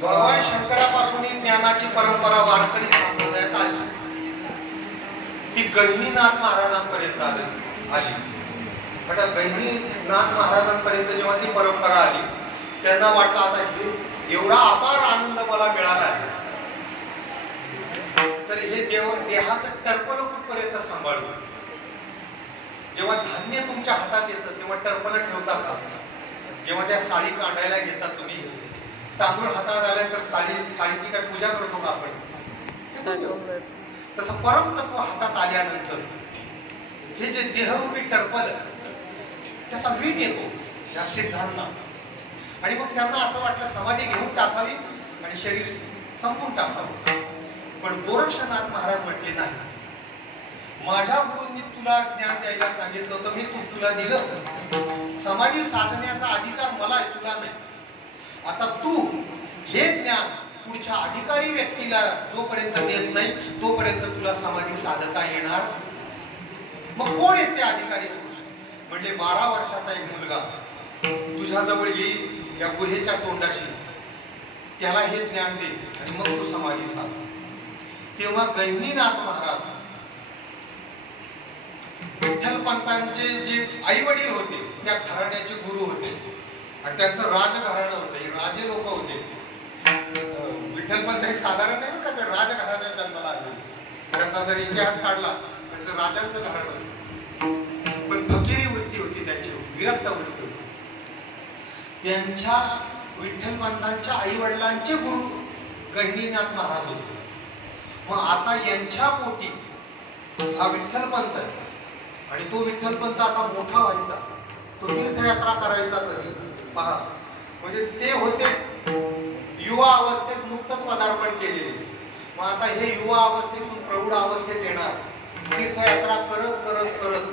भगवान शंकरापासून ही ज्ञानाची परंपरा वारकरी संप्रदायात आली. ती गहिनीनाथ महाराजांपर्यंत आली. आता गहिनीनाथ महाराजांपर्यंत जेव्हा ती परंपरा आली त्यांना वाटलं आता एवढा अपार आनंद मला मिळाला आहे तर हे देहाचं टर्पण कुठपर्यंत सांभाळू. जेव्हा धान्य तुमच्या हातात येतं तेव्हा टर्पण ठेवता का? जेव्हा त्या साडी काढायला घेता तुम्ही, तांदूळ हातात आल्यानंतर साडीची काय पूजा करतो का आपण? तसं परमतत्व हातात आल्यानंतर हे जे देहरूपी टर्पण त्याचा वीट येतो या सिद्धांना. आणि मग त्यांना असं वाटलं समाधी घेऊन टाकावी आणि शरीर संपून टाकावं. पण गोरक्षनाथ महाराज म्हटले नाही, माझ्या गुरूंनी तुला ज्ञान द्यायला सांगितलं होतं, मी तुला दिलं. समाधी साधण्याचा अधिकार मला आहे, तुला नाही. आता तू हे ज्ञान पुढच्या अधिकारी व्यक्तीला जोपर्यंत देत नाही तोपर्यंत तुला समाधी साधता येणार. मग कोण आहेत ते अधिकारी पुरुष? म्हणजे 12 वर्षाचा एक मुलगा तुझ्याजवळ येईल या गुहेच्या तोंडाशी, त्याला हे ज्ञान दे आणि मग तू समाधी साध. तेव्हा गहिनीनाथ महाराज विठ्ठलपंतांचे जे आई वडील होते त्या घराण्याचे गुरु होते आणि त्यांचं राजघराणं होतं, हे राजे लोक होते. विठ्ठलपंत हे साधारण नाही का, ते राजघराण्यात जन्माला आले. त्यांचा जर इतिहास काढला त्यांचं राजांचं घराणं होतं, पण फकीरी वृत्ती होती त्यांची, विरक्त वृत्ती होती. त्यांच्या विठ्ठलपंतांच्या आई वडिलांचे गुरु गहिनीनाथ महाराज होते. मग आता यांच्या पोटी हा विठ्ठलपंत आहे आणि तो विठ्ठलपंत आता मोठा व्हायचा, तो तीर्थयात्रा करायचा कधी पहा. म्हणजे ते होते युवा अवस्थेत नुकतंच पदार्पण केलेले. मग आता हे युवा अवस्थेतून प्रौढ अवस्थेत येणार, तीर्थयात्रा करत करत करत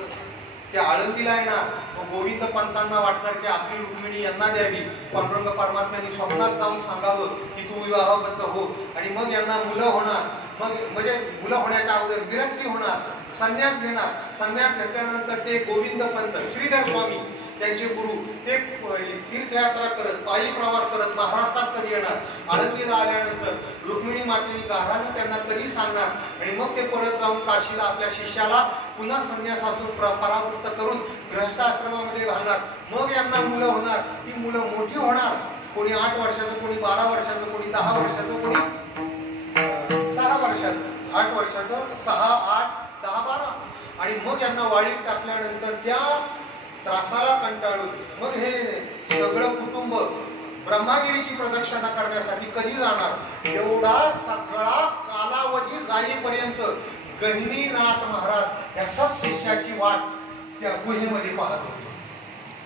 त्या आळंदीला येणार. गोविंद पंतांना वाटणार की आपली रुक्मिणी यांना द्यावी. पांडुरंग परमात्म्यांनी स्वप्नात जाऊन सांगावं की तू विवाहबद्ध हो, आणि मग यांना मुलं होणार. मग म्हणजे मुलं होण्याच्या अगोदर विरक्ती होणार, संन्यास घेणार. संन्यास घेतल्यानंतर ते गोविंद पंत श्रीधर स्वामी त्यांचे गुरु ते तीर्थयात्रा करत पायी प्रवास करत महाराष्ट्रात कधी येणार. आळंदीला आल्यानंतर रुक्मिणी मातेची गाढाने त्यांना कधी सांगणार, आणि मग ते परत जाऊन काशीला आपल्या शिष्याला पुन्हा संन्यासातून परावृत्त करून गृहस्थाश्रमामध्ये घालणार. मग यांना मुलं होणार, ती मुलं मोठी होणार. कोणी 8 वर्षाचं, कोणी 12 वर्षाचं, कोणी 10 वर्षाचं, कोणी 6 वर्षाचं, 8 वर्षाचं, 6, 8, 10, 12. आणि मग यांना वाडीत टाकल्यानंतर त्या त्रासाला कंटाळून मग हे सगळं कुटुंब ब्रह्मागिरीची प्रदक्षिणा करण्यासाठी कधी जाणार. एवढा सगळा कालावधी जाईपर्यंत गहिनीनाथ महाराज या सत्शिष्याची वाट त्या गुहेमध्ये पाहत होते.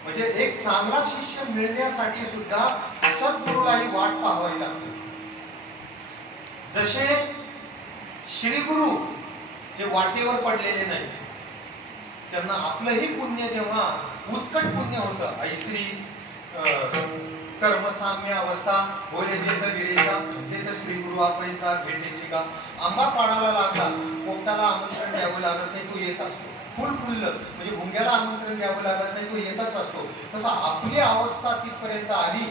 म्हणजे एक चांगला शिष्य मिळण्यासाठी सुद्धा सद्गुरूला ही वाट पाहावी लागते. जसे श्रीगुरु हे वाटेवर पडलेले नाही, त्यांना आपलंही पुण्य जेव्हा उत्कट पुण्य होतं, ऐश्री कर्मसाम्य अवस्था बोले जेत विरेचा ते तर श्री गुरु आपैसा भेटेची का. आंबा पाडाला लागला, पोपटाला आमंत्रण द्यावं लागत नाही, तो येत असतो. फुल फुललं म्हणजे भुंग्याला आमंत्रण द्यावं लागत नाही, तो येतच असतो. तसं आपली अवस्था तिथपर्यंत आली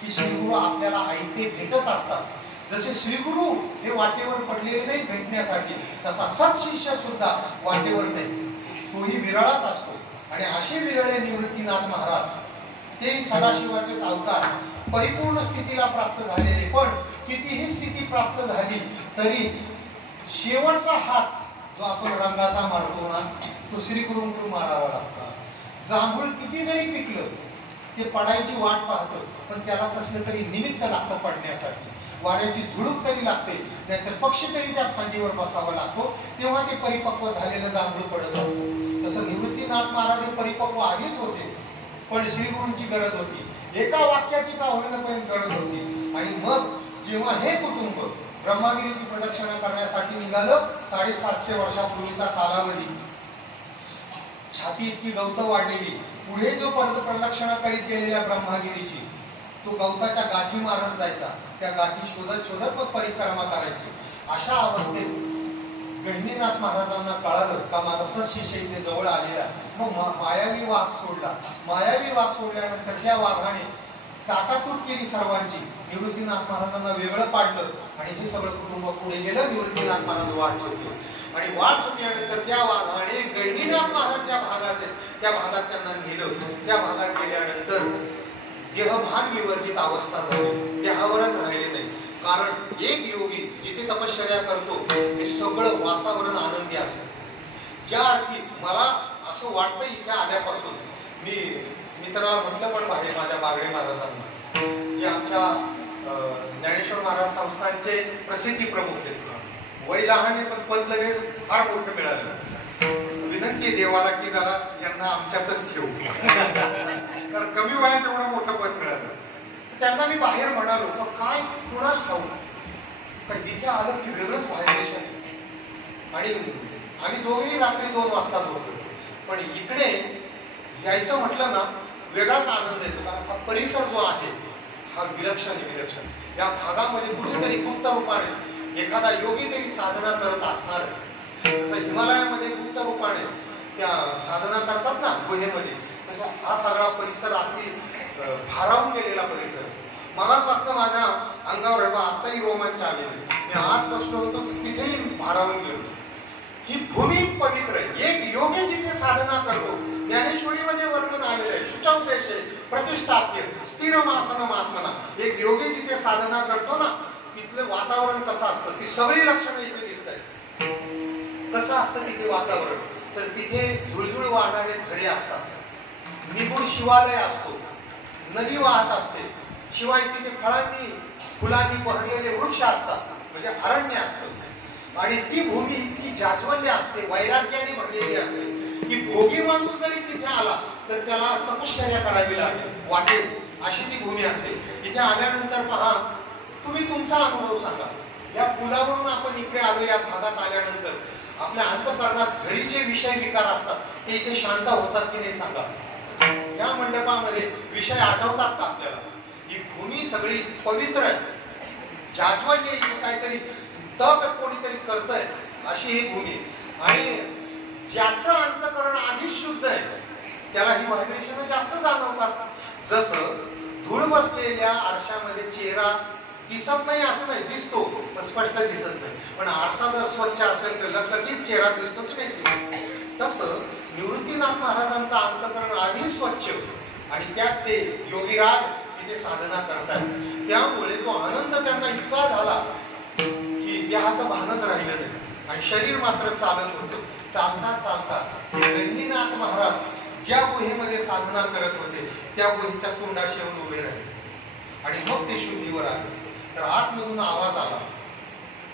की श्रीगुरु आपल्याला आयते भेटत असतात. जसे श्रीगुरु हे वाटेवर पडलेले नाही भेटण्यासाठी, तसा सत्शिष्य सुद्धा वाटेवर नाही, तोही विरळाच असतो. आणि असे विरळे निवृत्तीनाथ महाराज ते सदाशिवाचे अवतार, परिपूर्ण स्थितीला प्राप्त झालेले. पण कितीही स्थिती प्राप्त झाली तरी शेवटचा हात जो आपण रंगाचा मारतो ना, तो श्री गुरुंकडून मारावा लागतो. जांभूळ किती जरी पिकलं ते पडायची वाट पाहतं, पण त्याला कसलं तरी निमित्त लागतं पडण्यासाठी. वाऱ्याची झुळूक तरी लागते, नाहीतर पक्षी तरी त्या फांदीवर बसावा लागतो, तेव्हा ते परिपक्व झालेलं जांभूळ पडत असतं. तसं निवृत्तीनाथ महाराज हे परिपक्व आधीच होते, पण श्रीगुरूंची गरज होती. एका वाक्याची का होईना पण गरज होती. आणि मग जेव्हा हे कुटुंब ब्रह्मागिरीची प्रदक्षिणा करण्यासाठी निघालं, 750 वर्षापूर्वीचा कालावधी, छाती इतकी गवत वाढलेली, पुढे जो प्रदक्षिणा करीत गेलेल्या ब्रह्मागिरीची तो गवताच्या गाठी मारत जायचा, त्या गाठी शोधत शोधत मग परिक्रमा करायची. अशा अवस्थेत गहिनीनाथ महाराजांना कळालं का माझा सत्शिष्य इथे जवळ आलेला. मग मायावी वाघ सोडला. मायावी वाघ सोडल्यानंतर त्या वाघाने ताटातूट केली सर्वांची. निवृत्तीनाथ महाराजांना वेगळं पाडलं आणि हे सगळं कुटुंब पुढे गेलं. निवृत्तीनाथ महाराज वाट सुटली आणि वाट सुटल्यानंतर त्या वाघाने गहिनीनाथ महाराज ज्या भागात त्या भागात त्यांना नेलं. त्या भागात गेल्यानंतर देहभान विवर्जित अवस्था झाली, देहावरच राहिले नाही. कारण एक योगी जिथे तपश्चर्या करतो ते सगळं वातावरण आनंदी असतं. ज्या अर्थी मला असं वाटतं इथे आल्यापासून, मी मित्राला म्हटलं पण बाहेर माझ्या बागडे महाराजांना, जे आमच्या ज्ञानेश्वर महाराज संस्थानचे प्रसिद्धी प्रमुख आहेत, वय लहान पण पद लगेच फार मोठं मिळालं. विनंती देवाला की जरा यांना आमच्यातच ठेवू, कारण कमी वयात एवढं मोठं पद मिळालं. त्यांना मी बाहेर म्हणालो, पण काय कुणाच ठाऊक काय तिथे आलं की वेगळंच व्हायब्रेशन. आणि आम्ही दोघेही रात्री 2 वाजता झोपलो, पण इकडे यायचं म्हटलं ना वेगळाच आनंद येतो. कारण हा परिसर जो आहे हा विलक्षण विलक्षण. या भागामध्ये कुठेतरी गुप्त रूपाने एखादा योगी तरी साधना करत असणार. जसं हिमालयामध्ये गुप्त रूपाने त्या साधना करतात ना गुहेमध्ये, तसा हा सगळा परिसर अगदी भारावून गेलेला परिसर. मगाचपासून माझ्या अंगावर आताही रोमांच आलेले. मी आत बसलो होतो तिथेही भारावून गेलो. ही भूमी पवित्र आहे. एक योगी जिथे साधना करतो, ज्ञानेश्वरीमध्ये वर्णन आलेलं आहे, शुचौदेशे प्रतिष्ठाप्य स्थिरमासन आत्मना. एक योगी जिथे साधना करतो ना तिथलं वातावरण कसं असतं, ती सगळी लक्षणं इथे दिसत आहेत. कसं असतं तिथे वातावरण, तर तिथे झुळझुळ वाहणारे झरे असतात, निगूढ शिवालय असतो, नदी वाहत असते, शिवाय तिथे फळांनी फुलांनी बहरलेले वृक्ष असतात, म्हणजे अरण्य असतं. आणि ती भूमी इतकी जाज्वल्य असते, वैराग्याने भरलेली असते की भोगी माणूस जरी तिथे आला तर त्याला तपश्चर्या करावी लागेल वाटेल, अशी ती भूमी असते. इथे आल्यानंतर पहा, तुम्ही तुमचा अनुभव सांगा. या पुलावरून आपण इकडे आलो, या भागात आल्यानंतर आपल्या अंतःकरणात घरी जे विषय विकार असतात ते इथे शांत होतात की नाही सांगा. या मंडपामध्ये विषय आठवतात का आपल्याला? ही भूमी सगळी पवित्र आहे, जाज्वल्य, इथे काहीतरी तप कोणीतरी करतंय अशी ही भूमी. आणि ज्याचं अंतःकरण आधीच शुद्ध आहे त्याला ही व्हायब्रेशन जास्त जाणवतात. जसं धूळ बसलेल्या आरशामध्ये चेहरा दिसत नाही असं नाही, दिसतो पण स्पष्ट दिसत नाही. पण आरसा जर स्वच्छ असेल तर लखलखीत चेहरा दिसतो की नाही. तसं निवृत्तीनाथ महाराजांचं अंतःकरण आधीच स्वच्छ आणि त्यात ते योगीराज तिथे साधना करतात. त्यामुळे तो आनंद त्यांना इतका झाला की देहाचं भानच राहिलं नाही आणि शरीर मात्र चालत होतं. चालता चालता गहिनीनाथ महाराज ज्या गुहेमध्ये साधना करत होते त्या गुहेच्या तोंडाशी येऊन उभे राहिले आणि मग ते शुद्धीवर आले. तर आतमधून आवाज आला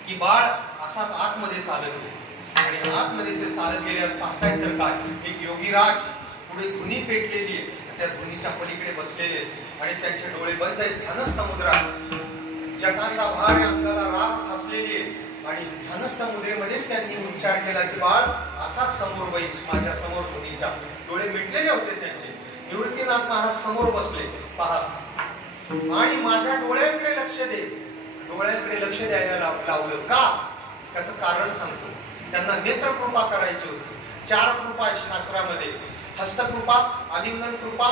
की बाळ असाच आतमध्ये चालत गेले. आणि आतमध्ये ते चालत गेल्यावर पाहताय तर काय, एक योगीराज पुढे धुनी पेटलेली आहे, त्या धुनीच्या पलीकडे बसलेले आणि त्यांचे डोळे बंद आहेत, ध्यानस्थ मुद्रा, जटांचा भार अंगाला राख असलेली आहे. आणि ध्यानस्थ मुद्रेमध्येच त्यांनी उच्चार केला की बाळ असाच समोर बैस माझ्या समोर. धुनीच्या डोळे मिटलेले होते त्यांचे. निवृत्तीनाथ महाराज समोर बसले, पहा, आणि माझ्या डोळ्याकडे लक्ष दे. डोळ्याकडे लक्ष द्यायला लावलं का? त्याचं कारण सांगतो. त्यांना नेत्रकृपा करायची होती. 4 कृपा शास्त्रामध्ये, हस्तकृपा, आलिंगन कृपा,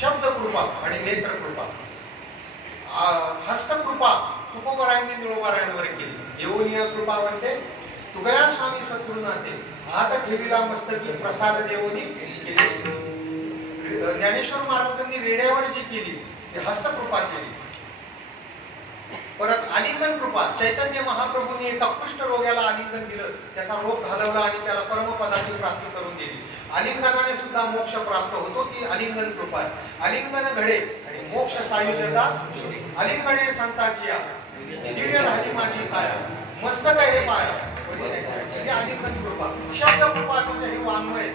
शब्दकृपा आणि नेत्रकृपा. हस्तकृपा तुकोबरायांनी निळोबारायांवर केली. येऊनिया कृपा म्हणते तुगया स्वामी सद्गुरुनाथे हात ठेवीला मस्तकी प्रसाद देवोनी केली. ज्ञानेश्वर महाराजांनी रेड्यावर जी केली ती हस्तकृपा केली. परत आलिंगन कृपा, चैतन्य महाप्रभूंनी एका कुष्ठ रोग्याला आलिंगन दिलं, त्याचा रोग घालवला आणि त्याला परमपदाची प्राप्ती करून दिली. आलिंगनाने सुद्धा मोक्ष प्राप्त होतो, ती आलिंगन कृपा आहे. आलिंगन घडे आणि मोक्ष सायुज्यता आलिंगने संताची या दिव्य झाली माझी काया मस्तक हे पाया. ही आलिंगन कृपा. शब्द कृपा म्हणजे हे वाङ्मय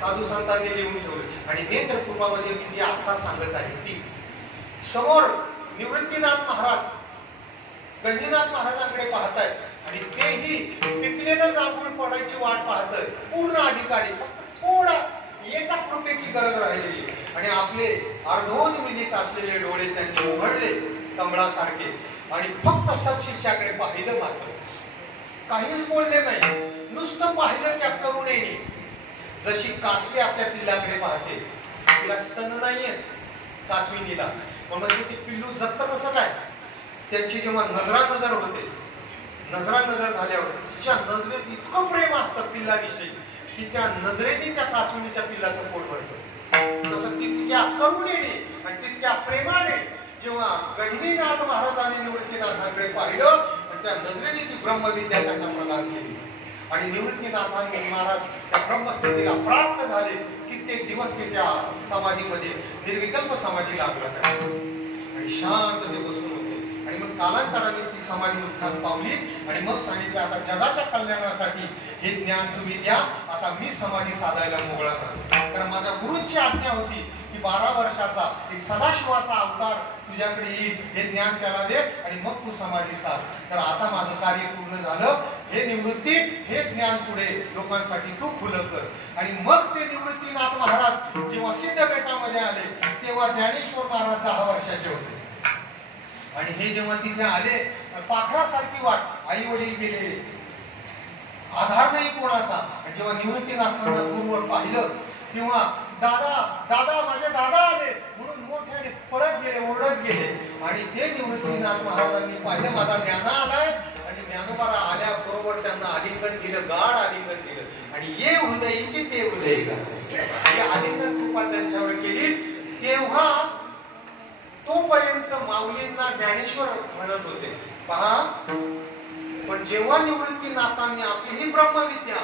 साधू संतांनी लिहून ठेवले. आणि नेत्र कृपा म्हणजे मी जी आता सांगत आहे ती. समोर निवृत्तीनाथ महाराज गहिनीनाथ महाराजांकडे पाहतायत आणि तेही पिकलेलं जांभूळ पडायची वाट पाहतय. पूर्ण अधिकारी, थोडा एका कृपेची गरज राहिलेली आणि आपले अर्धोन्मिलित असलेले डोळे त्यांनी उघडले कमळासारखे आणि फक्त सत्शिष्याकडे पाहिलं. मात्र काहीच बोलले नाही, नुसतं पाहिलं त्या करुणेने. जशी कासवी आपल्या पिल्लाकडे पाहते, तिला स्तन नाहीये कासवीनीला, म्हणजे ते पिल्लू जगत कसं काय. त्यांची जेव्हा नजरानजर होते, नजरानजर झाल्यावर तिच्या नजरेत इतकं प्रेम असतं पिल्लाविषयी की त्या नजरेने त्या कासवीच्या पिल्लाचं पोट भरतं. तसं तितक्या करुणेने आणि तितक्या प्रेमाने जेव्हा गहिनीनाथ महाराजांनी निवृत्तीनाथांकडे पाहिलं आणि त्या नजरेने ती ब्रह्मविद्या त्यांना प्रदान केली आणि निवृत्तीनाथांनी महाराज त्या ब्रह्मस्थितीला प्राप्त झाले. कित्येक दिवस ते त्या समाधीमध्ये निर्विकल्प समाधी लागला आणि शांत ते बसून होते. आणि मग कालांतराने ती समाधी उत्थान पावली आणि मग सांगितलं आता जगाच्या कल्याणासाठी हे ज्ञान तुम्ही द्या, आता मी समाधी साधायला मोकळा झालो. कारण माझ्या गुरूंची आज्ञा होती की 12 वर्षाचा एक सदाशिवाचा अवतार तुझ्याकडे येईल, हे ज्ञान त्याला दे आणि मग तू समाधी साध. तर आता माझं कार्य पूर्ण झालं. हे निवृत्ती, हे ज्ञान पुढे लोकांसाठी तू खुलं कर. आणि मग ते निवृत्तीनाथ महाराज जेव्हा सिद्ध बेटामध्ये आले तेव्हा ज्ञानेश्वर महाराज 10 वर्षाचे होते. आणि हे जेव्हा तिथे आले, पाखरासारखी वाट, आई वडील गेलेले, आधार नाही कोणाचा. जेव्हा निवृत्तीनाथांना दूरवर पाहिलं तेव्हा दादा दादा माझे दादा आले म्हणून मोठ्याने पळत गेले, ओरडत गेले. आणि ते निवृत्तीनाथ महाराजांनी पाहिलं माझा ज्ञाना आलाय आणि ज्ञानोबा आल्याबरोबर त्यांना आलिंगन दिलं, गाढ आलिंगन दिलं आणि ये हृदयीची ते हृदय हे आलिंगन कृपा त्यांच्यावर केली. तेव्हा तोपर्यंत माऊलींना ज्ञानेश्वर म्हणत होते. पहा, पण जेव्हा निवृत्तीनाथांनी आपली ही ब्रह्मविद्या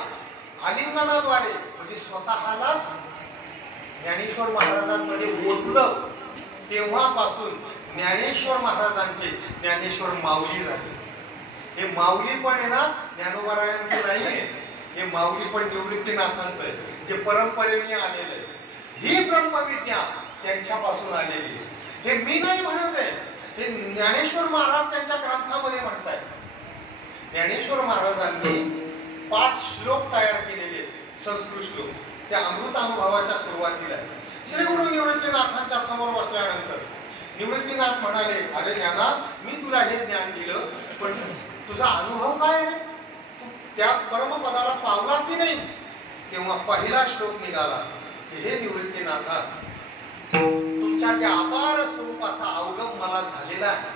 आलिंगनाद्वारे म्हणजे स्वतःलाच ज्ञानेश्वर महाराजांमध्ये ओतलं, तेव्हापासून ज्ञानेश्वर महाराजांचे ज्ञानेश्वर माऊली झाले. हे माऊली पण आहे ना ज्ञानोबारायांचं नाहीये, हे माऊली पण निवृत्तीनाथांचं आहे, जे परंपरेने आलेलं आहे. ही ब्रह्मविद्या त्यांच्यापासून आलेली आहे. हे मी नाही म्हणत आहे, हे ज्ञानेश्वर महाराज त्यांच्या ग्रंथामध्ये म्हणतायत. ज्ञानेश्वर महाराजांनी 5 श्लोक तयार केलेले आहेत, संस्कृत श्लोक. त्या अमृत अनुभवाच्या सुरुवातीला श्री गुरु निवृत्तीनाथांच्या समोर बसल्यानंतर निवृत्तीनाथ म्हणाले, अरे ज्ञाना, मी तुला हे ज्ञान दिलं, पण तुझा अनुभव काय आहे? त्या परमपदाला पावला की नाही? तेव्हा पहिला श्लोक निघाला, हे निवृत्तीनाथा, तुमच्या त्या अपार स्वरूपाचा अवगम मला झालेला आहे.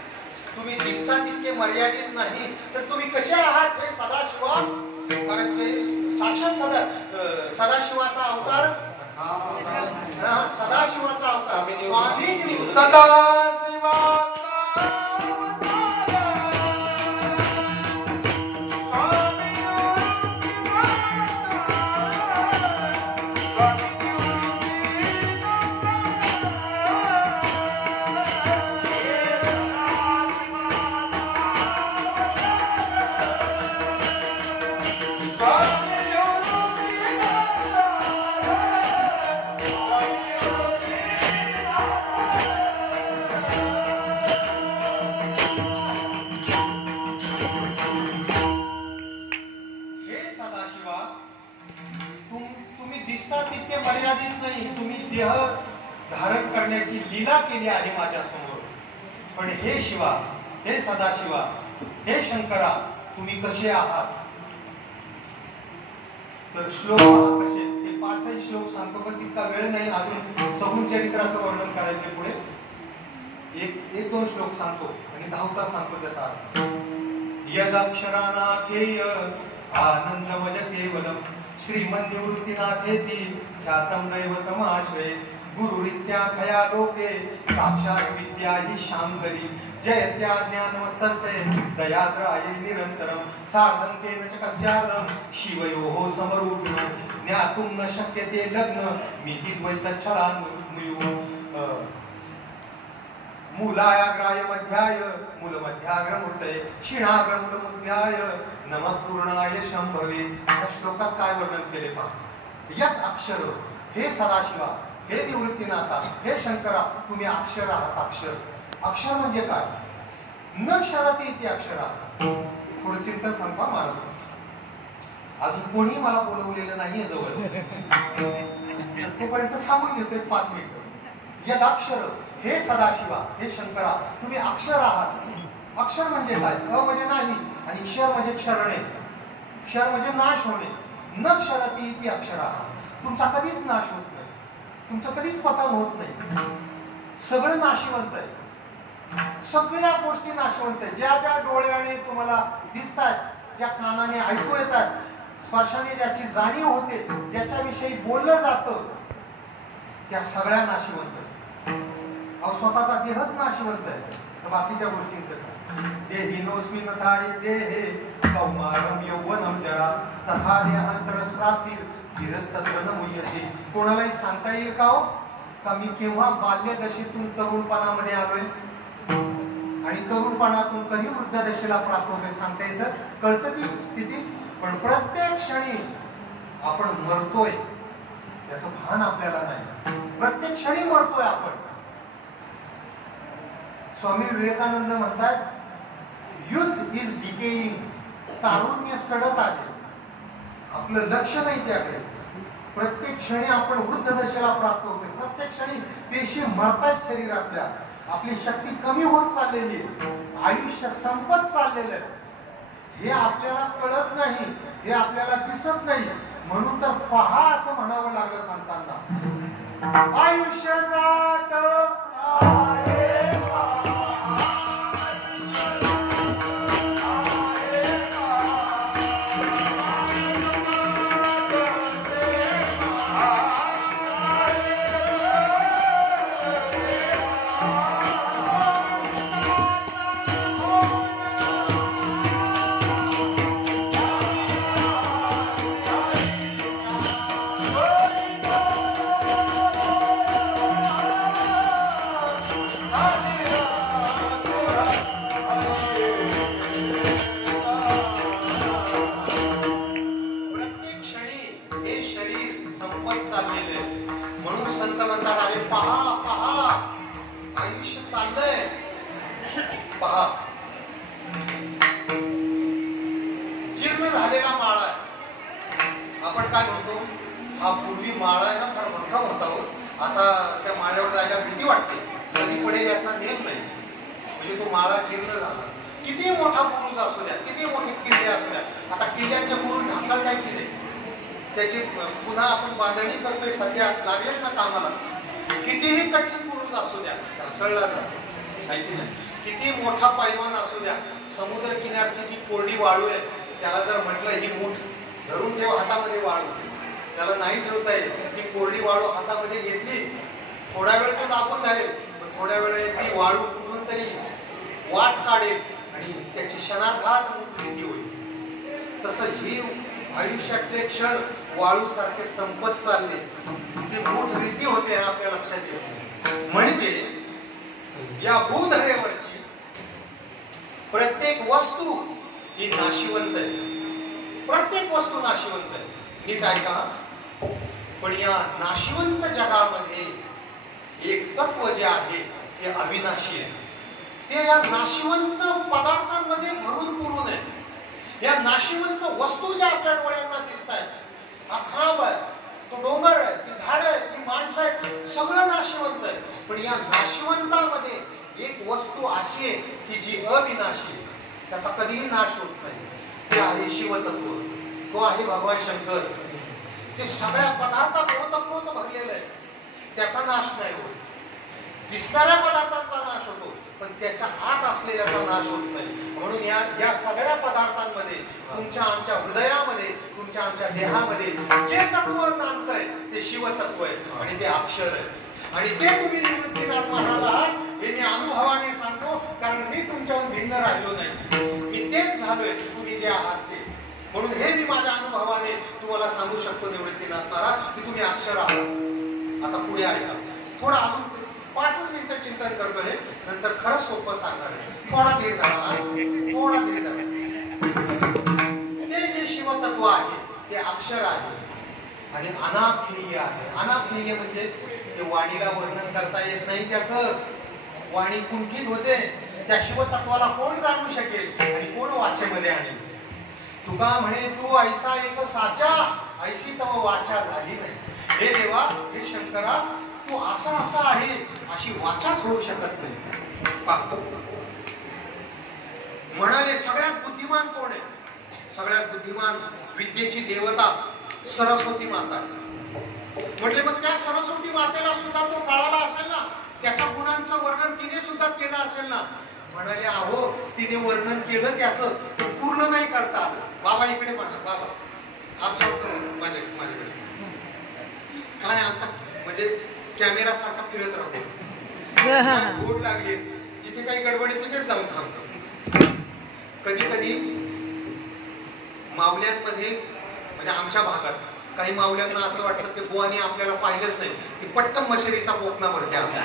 तुम्ही दिसता तितके मर्यादित नाही, तर तुम्ही कसे आहात हे सदाशिवा, कारण ते साक्षात सदाशिवाचा अवतार, सदाशिवाचा अवतार स्वामी सदाशिवाचा धारण करण्याची लीला केली आहे माझ्या समोर. पण हे शिवा, हे सदाशिवा, हे शंकरा, तुम्ही कसे आहात? तर श्लोक कसे, हे 5 श्लोक सांगतो, पण तितका वेळ नाही अजून सगुण चरित्राचं वर्णन करायचे. पुढे एक 2 श्लोक सांगतो आणि धावता सांगतो त्याचा अर्थ. यद अक्षरानाथेय आनंदमय केवलम श्रीमन्निवृत्तीनाथेति ख्यातं नैवतमाश्रये गुरुरित्या खया लोके साक्षात् विद्या हि शांकरी जयत्या ज्ञानमस्तस्य दयाद्राये निरन्तरं सार्धं तेन च कस्यार्धं शिवयोः समरूपिणो ज्ञातुं न शक्यते लग्न मिहिद्वैतच्छलान्मुयुः मूलायाग्राय मध्याय मूलमध्याग्रमूर्तये क्षीणाग्रमूलमध्याय नमः पूर्णाय शंभवे. या श्लोकात काय वर्णन केले पहा. यत् अक्षर, हे सदाशिवा, हे निवृत्तीनाथा, हे शंकरा, तुम्ही अक्षर आहात. अक्षर, अक्षर म्हणजे काय? न क्षरते इति अक्षरा. थोडं चिंतन सांगता महाराज, अजून कोणी मला बोलवलेलं नाहीये जवळ, तोपर्यंत सांगून घेतोय 5 मिनिट. यद अक्षर, हे सदाशिवा, हे शंकरा, तुम्ही अक्षर आहात. अक्षर म्हणजे काय? अ म्हणजे नाही आणि क्षर म्हणजे क्षरणे. क्षर म्हणजे नाश होणे. न क्षरते इति अक्षरा. तुमचा कधीच नाश होत नाही, तुमचं कधीच पतन होत नाही. सगळं नाशिवंत आहे, सगळ्या गोष्टी नाशिवंत आहे. ज्या ज्या डोळ्याने तुम्हाला दिसतात, ज्या कानाने ऐकू येतात, स्पर्शाने ज्याची जाणीव होते, ज्याच्याविषयी बोललं जातं, त्या सगळ्या नाशिवंत आहेत. अहो, स्वतःचा देहच नाशिवंत आहे, तर बाकीच्या गोष्टींचं काय? देहिनोस्मिन् धारे देहे कौमारं यौवनं जरा तथा देहांतरस् प्राप्तिर् धीरस्तत्र न मुह्यते. कोणालाही सांगता येईल का हो, का मी केव्हा बाल्यदशेतून तरुणपणामध्ये आलोय आणि तरुणपणातून कधी वृद्ध दशेला प्राप्त होतोय? सांगता येतं? कळतं ती स्थिती. पण प्रत्येक क्षणी आपण मरतोय याचं भान आपल्याला नाही. प्रत्येक क्षणी मरतोय आपण. स्वामी विवेकानंद म्हणतात, युथ इज डिकेइंग. तारुण्य सडत आहे, आपलं लक्ष नाही त्याकडे. प्रत्येक क्षणी आपण वृद्ध दशेला प्राप्त होतोय. प्रत्येक क्षणी पेशी मरतात शरीरातल्या. आपली शक्ती कमी होत चाललेली आहे, आयुष्य संपत चाललेलं आहे. हे आपल्याला कळत नाही, हे आपल्याला दिसत नाही. म्हणून तर पहा असं म्हणावं लागलं संतांना. आयुष्य जात आहे झालेला माळा आहे. आपण काय म्हणतो, हा पूर्वी माळा आहे ना फार भक्कम होता हो, आता त्या माळ्यावर जायला भीती वाटते, कधी पडेल याचा नेम नाही. म्हणजे तो माळा जीर्ण झाला. किती मोठा बुरुज असू द्या, किती मोठे किल्ले असू द्या, आता किल्ल्याचे बुरुज ढासळताय की नाही, त्याची पुन्हा आपण बांधणी करतोय सध्या, लागलेच ना कामाला. कितीही कठीण बुरुज असू द्या, ढासळला जातो. किती मोठा पैलवान असू द्या, समुद्र किनारची जी कोरडी वाळू आहे त्याला जर म्हटलं ही मूठ धरून ठेव हातामध्ये वाळू, त्याला नाही ठेवता येत. ती कोरडी वाळू हातामध्ये घेतली, थोडा वेळ तो दाबून धरेल, पण थोड्या वेळ ती वाळू कुठून तरी वाट काढेल आणि त्याची क्षणार्धात मूठ होईल. तसं ही आयुष्यातले क्षण वाळू सारखे संपत चालले, ती मूठ रीती होते हे आपल्या लक्षात येते. म्हणजे या भूधरेवरची प्रत्येक वस्तू ही नाशिवंत आहे. प्रत्येक वस्तू नाशिवंत आहे. नीट ऐका. पण या नाशिवंत जगामध्ये एक तत्व जे आहे ते अविनाशी आहे. ते या नाशिवंत पदार्थांमध्ये भरून पुरून आहे. या नाशिवंत वस्तू ज्या आपल्या डोळ्यांना दिसत आहेत, हा खांब आहे, तो डोंगर आहे, ती झाड आहे, ती माणसं आहे, सगळं नाशिवंत आहे. पण या नाशिवंतामध्ये एक वस्तू अशी आहे की जी अविनाशी आहे, त्याचा कधीही नाश होत नाही. ते आहे शिवतत्व, तो आहे भगवान शंकर. ते सगळ्या पदार्थात ओतप्रोत भरलेलं आहे, त्याचा नाश नाही होत. दिसणाऱ्या पदार्थांचा नाश होतो, पण त्याच्या आत असलेल्याचा नाश होत नाही. म्हणून या सगळ्या पदार्थांमध्ये, तुमच्या आमच्या हृदयामध्ये, तुमच्या आमच्या देहामध्ये जे तत्व नांदतंय ते शिवतत्व आहे आणि ते अक्षर आहे. आणि ते तुम्ही निवृत्तीनाथ महाराज आहात हे मी अनुभवाने सांगतो, कारण मी तुमच्याहून भिन्न राहिलो नाही. मी तेच झालोय, तुम्ही जे आहात ते. म्हणून हे मी माझ्या अनुभवाने तुम्हाला सांगू शकतो निवृत्तीनाथ महाराज की तुम्ही अक्षर आहात. आता पुढे ऐका, थोडा अजून 5 मिनिटं चिंतन करतो हे, नंतर खरंच सोपं सांगणार आहे. थोडा धीर धरा, थोडा धीर धरा. ते जे शिवतत्व आहे ते अक्षर आहे आणि अनाख्येय आहे. अनाख्येय म्हणजे ते वाणीला वर्णन करता येत नाही, त्याचं वाणी कुंठित होते. त्या शिवतत्वाला कोण जाणू शकेल आणि कोण वाचेमध्ये आणेल. तुका म्हणे तू ऐसा एक साचा, ऐशी तव वाचा झाली नाही. हे देवा, हे शंकरा, तू असा असा आहे अशी वाचाच होऊ शकत नाही. म्हणाले सगळ्यात बुद्धिमान कोण आहे? सगळ्यात बुद्धिमान विद्येची देवता सरस्वती माता. म्हटले मग त्या सरस्वती मातेला सुद्धा तो कळाला असेल ना, त्याच्या गुणांचं वर्णन तिने सुद्धा केलं असेल ना. म्हणाले अहो, तिने वर्णन केलं त्याचं पूर्ण नाही करता. बाबा इकडे पहा, बाबा आमचा माझ्याकडे काय आमचा म्हणजे कॅमेरा सारखा फिरत राहतो. भूक लागली, जिथे काही गडबड तिथेच जाऊन थांबतो. कधी कधी मावल्यांमध्ये म्हणजे आमच्या भागात काही मावल्यांना असं वाटतं की बुवानी आपल्याला पाहिलंच नाही की पटकन मशेरीचा पोकना भरते आपल्या.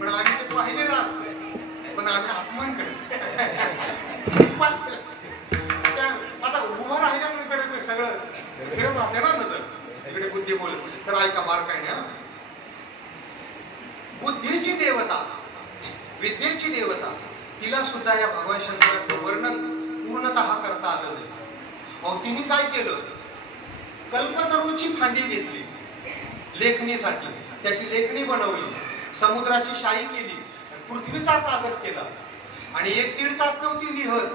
पण आम्ही ते पाहिलेलं असतोय, पण आम्ही अपमान करतो. आता उभा राहिला इकडे सगळं फिरत राहते ना नजर, इकडे बुद्धी बोल. तर ऐका बार काय ना, बुद्धीची देवता, विद्येची देवता, तिला सुद्धा या भगवान शंकराचं वर्णन पूर्णतः करता आलं नाही. अहो, तिने काय केलं, कल्पतरूची फांदी घेतली लेखणीसाठी, त्याची लेखणी बनवली, समुद्राची शाई केली, पृथ्वीचा कागद केला आणि 1-1.5 तास नव्हती लिहत,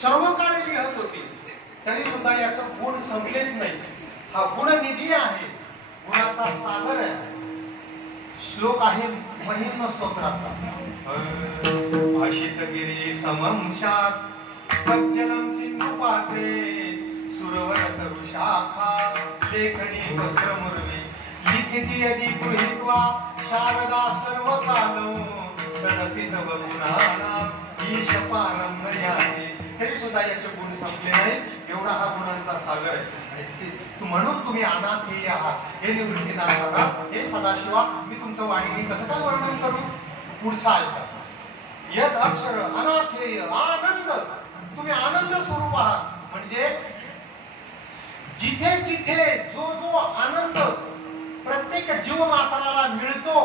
सर्व काळ लिहत होती. तरी सुद्धा याचं गुण संपलेच नाही. हा गुणनिधी आहे, गुणाचा सागर आहे. श्लोक आहे महिम स्तोत्राचा. अशितगिरी समंशात वज्जलम सिंधु पात्रे सुरवर तरु शाखा लेखनी पत्रमुर्वी लिखिती यदि गृहीत्वा शारदा सर्व कालौ तदपि तव गुणानां ईश पारं नयाते. तरी सुद्धा याचे गुण संपले नाही. एवढा हा गुणांचा सागर आहे. म्हणून तुम्ही अनाथेय आहात. हे निवृत्तीनाथ महाराज, हे सदाशिवा, मी तुमचं वाणीने कसं काय वर्णन करू? पुढचा ऐका. यद अक्षर अनाथेय आनंद, तुम्ही आनंद स्वरूप आहात. म्हणजे जिथे जिथे जो जो आनंद प्रत्येक जीव मात्राला मिळतो,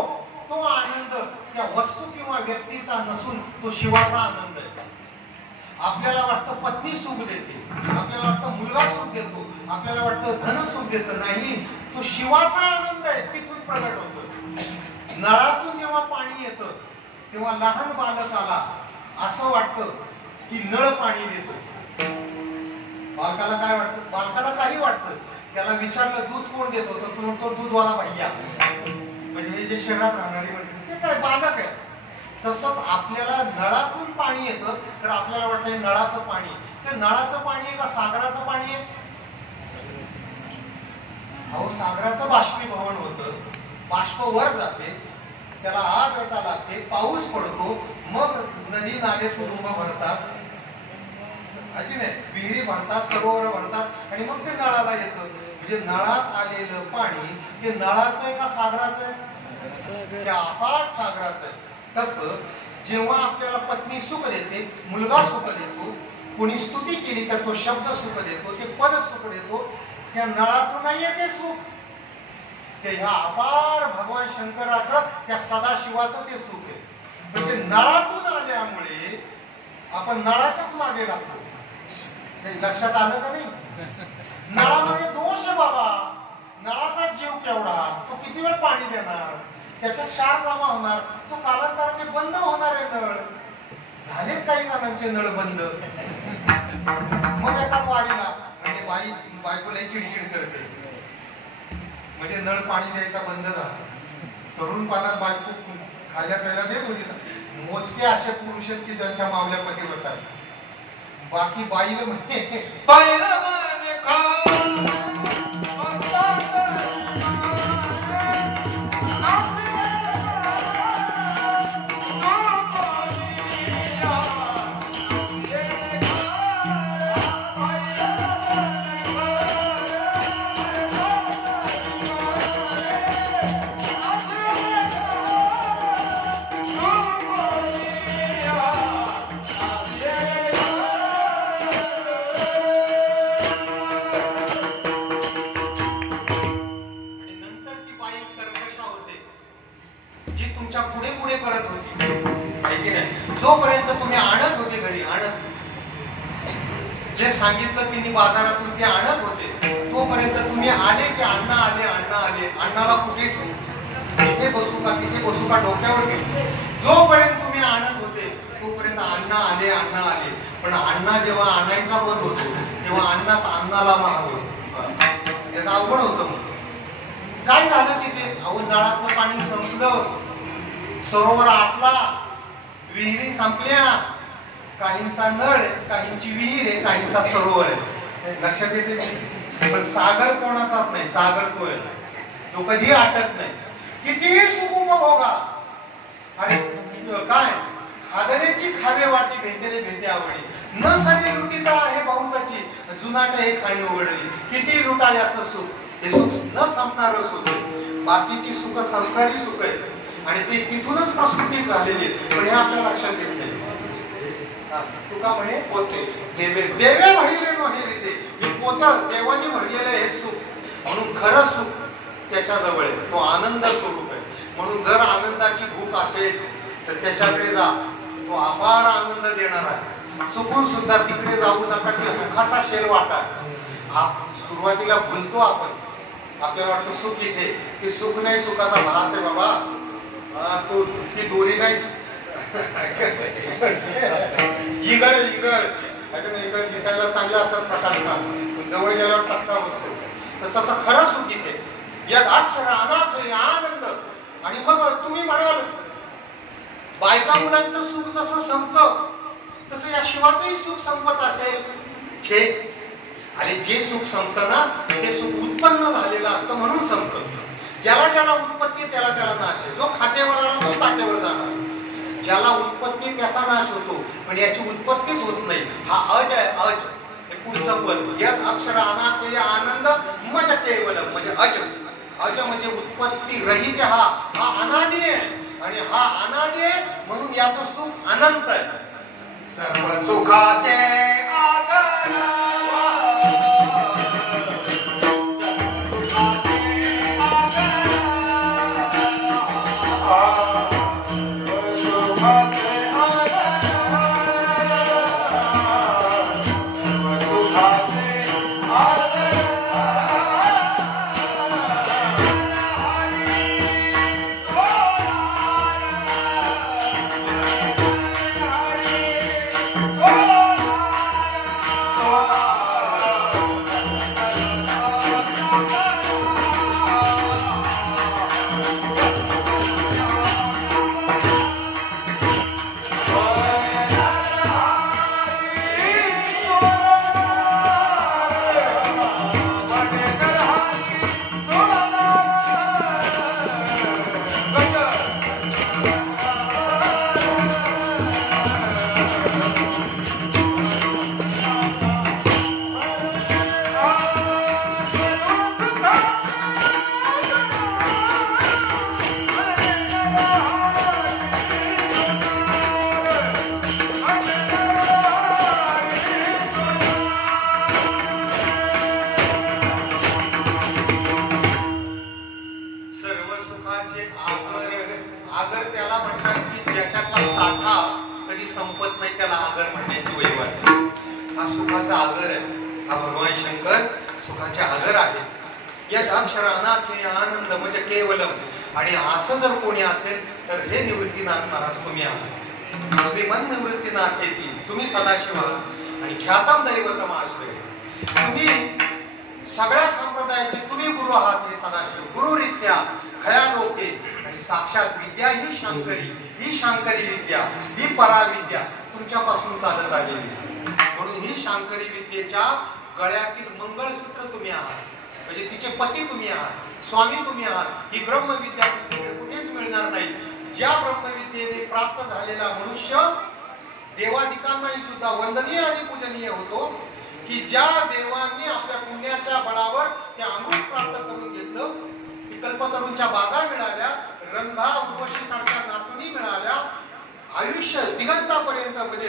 तो आनंद त्या वस्तू किंवा व्यक्तीचा नसून तो शिवाचा आनंद आहे. आपल्याला वाटतं पत्नी सुख देते, आपल्याला वाटतं मुलगा सुख देतो, आपल्याला वाटतं धन सुख देतं. नाही, तो शिवाचा आनंद आहे, तिथून प्रगट होतो. नळातून जेव्हा पाणी येतं तेव्हा लहान बालकाला असं वाटतं की नळ पाणी देतो. बालकाला काय वाटतं? बालकाला काही वाटतं. त्याला विचारलं दूध कोण देतो, तर तो म्हणतो दूधवाला भैया. म्हणजे हे जे शहरात राहणारी म्हणते ते काय बालक आहे. तसंच आपल्याला नळातून पाणी येतं तर आपल्याला वाटतं नळाचं पाणी. ते नळाचं पाणी आहे का सागराचं पाणी आहे? अहो, सागराचं बाष्पीभवन होतं, बाष्प वर जाते, त्याला आर्द्रता लागते, पाऊस पडतो, मग नदी नाले तुडुंब भरतात, विहिरी भरतात, सरोवर भरतात आणि मग ते नळाला येतं. म्हणजे नळात आलेलं पाणी ते नळाचं आहे का सागराचं आहे? ते अफाट सागराचं आहे. तसं जेव्हा आपल्याला पत्नी सुख देते, मुलगा सुख देतो, कोणी स्तुती केली तर तो शब्द सुख देतो, ते पद सुख देतो, त्या नळाचं नाहीये ते सुख, ते ह्या अपार भगवान शंकराचं, त्या सदाशिवाचं ते सुख आहे. म्हणजे नळातून आल्यामुळे आपण नळाच्याच मागे लागतो. लक्षात आलं का नाही? नळामध्ये दोष आहे बाबा. नळाचा जीव केवढा, तो किती वेळ पाणी देणार, त्याच्यात क्षार जमा होणार, तो कालांतराने बंद होणार आहे. नळ झाले काही जणांचे नळ बंद. मग येतात वारीला, म्हणजे बायकोला चिडचिड करते, म्हणजे नळ पाणी द्यायचा बंद झाला. तरुण पानात बायको खायला प्यायला देत होती. मोजके असे पुरुष आहेत की ज्यांच्या मावल्या पती होतात. बाकी बाईला म्हणजे बाईला म्हणे जोपर्यंत तुम्ही आणत होते घरी, आणत जे सांगितलं तिने बाजारातून ते आणत होते, तोपर्यंत तुम्ही आले की अण्णा आले, अण्णा आले, अण्णाला कुठे ठेवू, तिथे बसू का तिथे बसू का डोक्यावर घेऊ. जोपर्यंत तुम्ही आणत होते तोपर्यंत अण्णा आले, अण्णा आले. पण अण्णा जेव्हा आणायचा बंद होतो तेव्हा अण्णाच अण्णाला महाग होतो. याचं अवघड होतं. काय झालं तिथे? अहो, नळातलं पाणी संपलं, सरोवर आटला, विहिरी संपल्या, काहींचा नळ आहे, काहींची विहीर आहे, काहींचा सरोवर आहे. लक्षात येते? पण सागर कोणाचाच नाही. सागर तो आहे जो कधी आटत नाही, कितीही सुख उपभोगा. अरे काय खादरेची खावे वाटी, भेटेले भेटे आवडी, न सरी लुटीता आहे बहुताची, जुनाट हे खाणी उघडली. किती लुटाळ्याचं सुख, हे सुख न संपणारं सुख. बाकीची सुख संपणारी सुख आहे आणि ते तिथूनच प्रस्तुती झालेली आहे. पण हे आपल्या लक्षात येत नाही. तुका म्हणे पोते देवे देवे भरले नव्हे रीते, हे पोतं देवाने भरलेलं हे सुख. म्हणून खरं सुख त्याच्या जवळ आहे, तो आनंद स्वरूप आहे. म्हणून जर आनंदाची भूक असेल तर त्याच्याकडे जा, तो अपार आनंद देणार आहे. चुकून सुद्धा तिकडे जाऊ नका की दुःखाचा शेर वाटा. हा सुरुवातीला भुलतो आपण, आपल्याला वाटतं सुख इथे, ते सुख नाही, सुखाचा भास आहे बाबा. तो ती दोरी नाही, इगळ इगळ इगळ दिसायला चांगला असतात प्रकाश, जवळ गेल्यावर चटका बसतो. तर तसं खरं सुख इथे, एक अक्षर अनाथ आनंद. आणि मग तुम्ही म्हणाल बायका मुलांचं सुख जसं संपतं तसं या शिवाचंही सुख संपत असेल. छे, अरे जे सुख संपतं ना ते सुख उत्पन्न झालेलं असतं म्हणून संपतं. ज्याला ज्याला उत्पत्ती त्याला त्याला नाश आहे. जो खातेवर आला तो ताटेवर जाणार. ज्याला उत्पत्ती त्याचा नाश होतो, पण याची उत्पत्तीच होत नाही. हा अज आहे, अज. हे पुढचं पद, एक अक्षर अनाथ आनंद मज केवल, म्हणजे अज. अज म्हणजे उत्पत्ती रहित. हा अनादी आहे आणि हा अनादी आहे म्हणून याचं सुख अनंत आहे. सर्व सुखाचे आधार Oh आगर म्हणण्याची वही वाटते. हा सुखाचा आगर आहे. हा भगवान शंकर सुखाचे आगर आहे. या अक्षर अनाथे आनंद म्हणजे केवलम. आणि असं जर कोणी असेल तर हे निवृत्तीनाथ महाराज तुम्ही आहात. श्रीमन निवृत्तीनाथ येती तुम्ही सदाशिव आहात आणि ख्यातम दैवतम आश्रय. तुम्ही सगळ्या संप्रदायाचे तुम्ही गुरु आहात. हे सदाशिव गुरुरित्या खया लोके. आणि साक्षात विद्या ही शांकरी, ही शांकरी विद्या, ही पराविद्या तुमच्यापासून चालत आलेली. म्हणून ही शांकरी विद्येच्या गळ्यातील मंगळसूत्र तुम्ही आहात. म्हणजे तिचे पती तुम्ही आहात, स्वामी तुम्ही आहात. ही ब्रह्मविद्या दुसरीकडे कुठेच मिळणार नाही. ज्या ब्रह्मविद्येने प्राप्त झालेला मनुष्य देवादिकांनाही सुद्धा वंदनीय आणि पूजनीय होतो, की ज्या देवांनी आपल्या पुण्याच्या बळावर ते अमृत प्राप्त करून घेतलं, ती कल्पतरूंच्या बागा मिळाल्या, रंभा उर्वशी सारख्या नाचणी मिळाल्या, आयुष्य दिगंतापर्यंत म्हणजे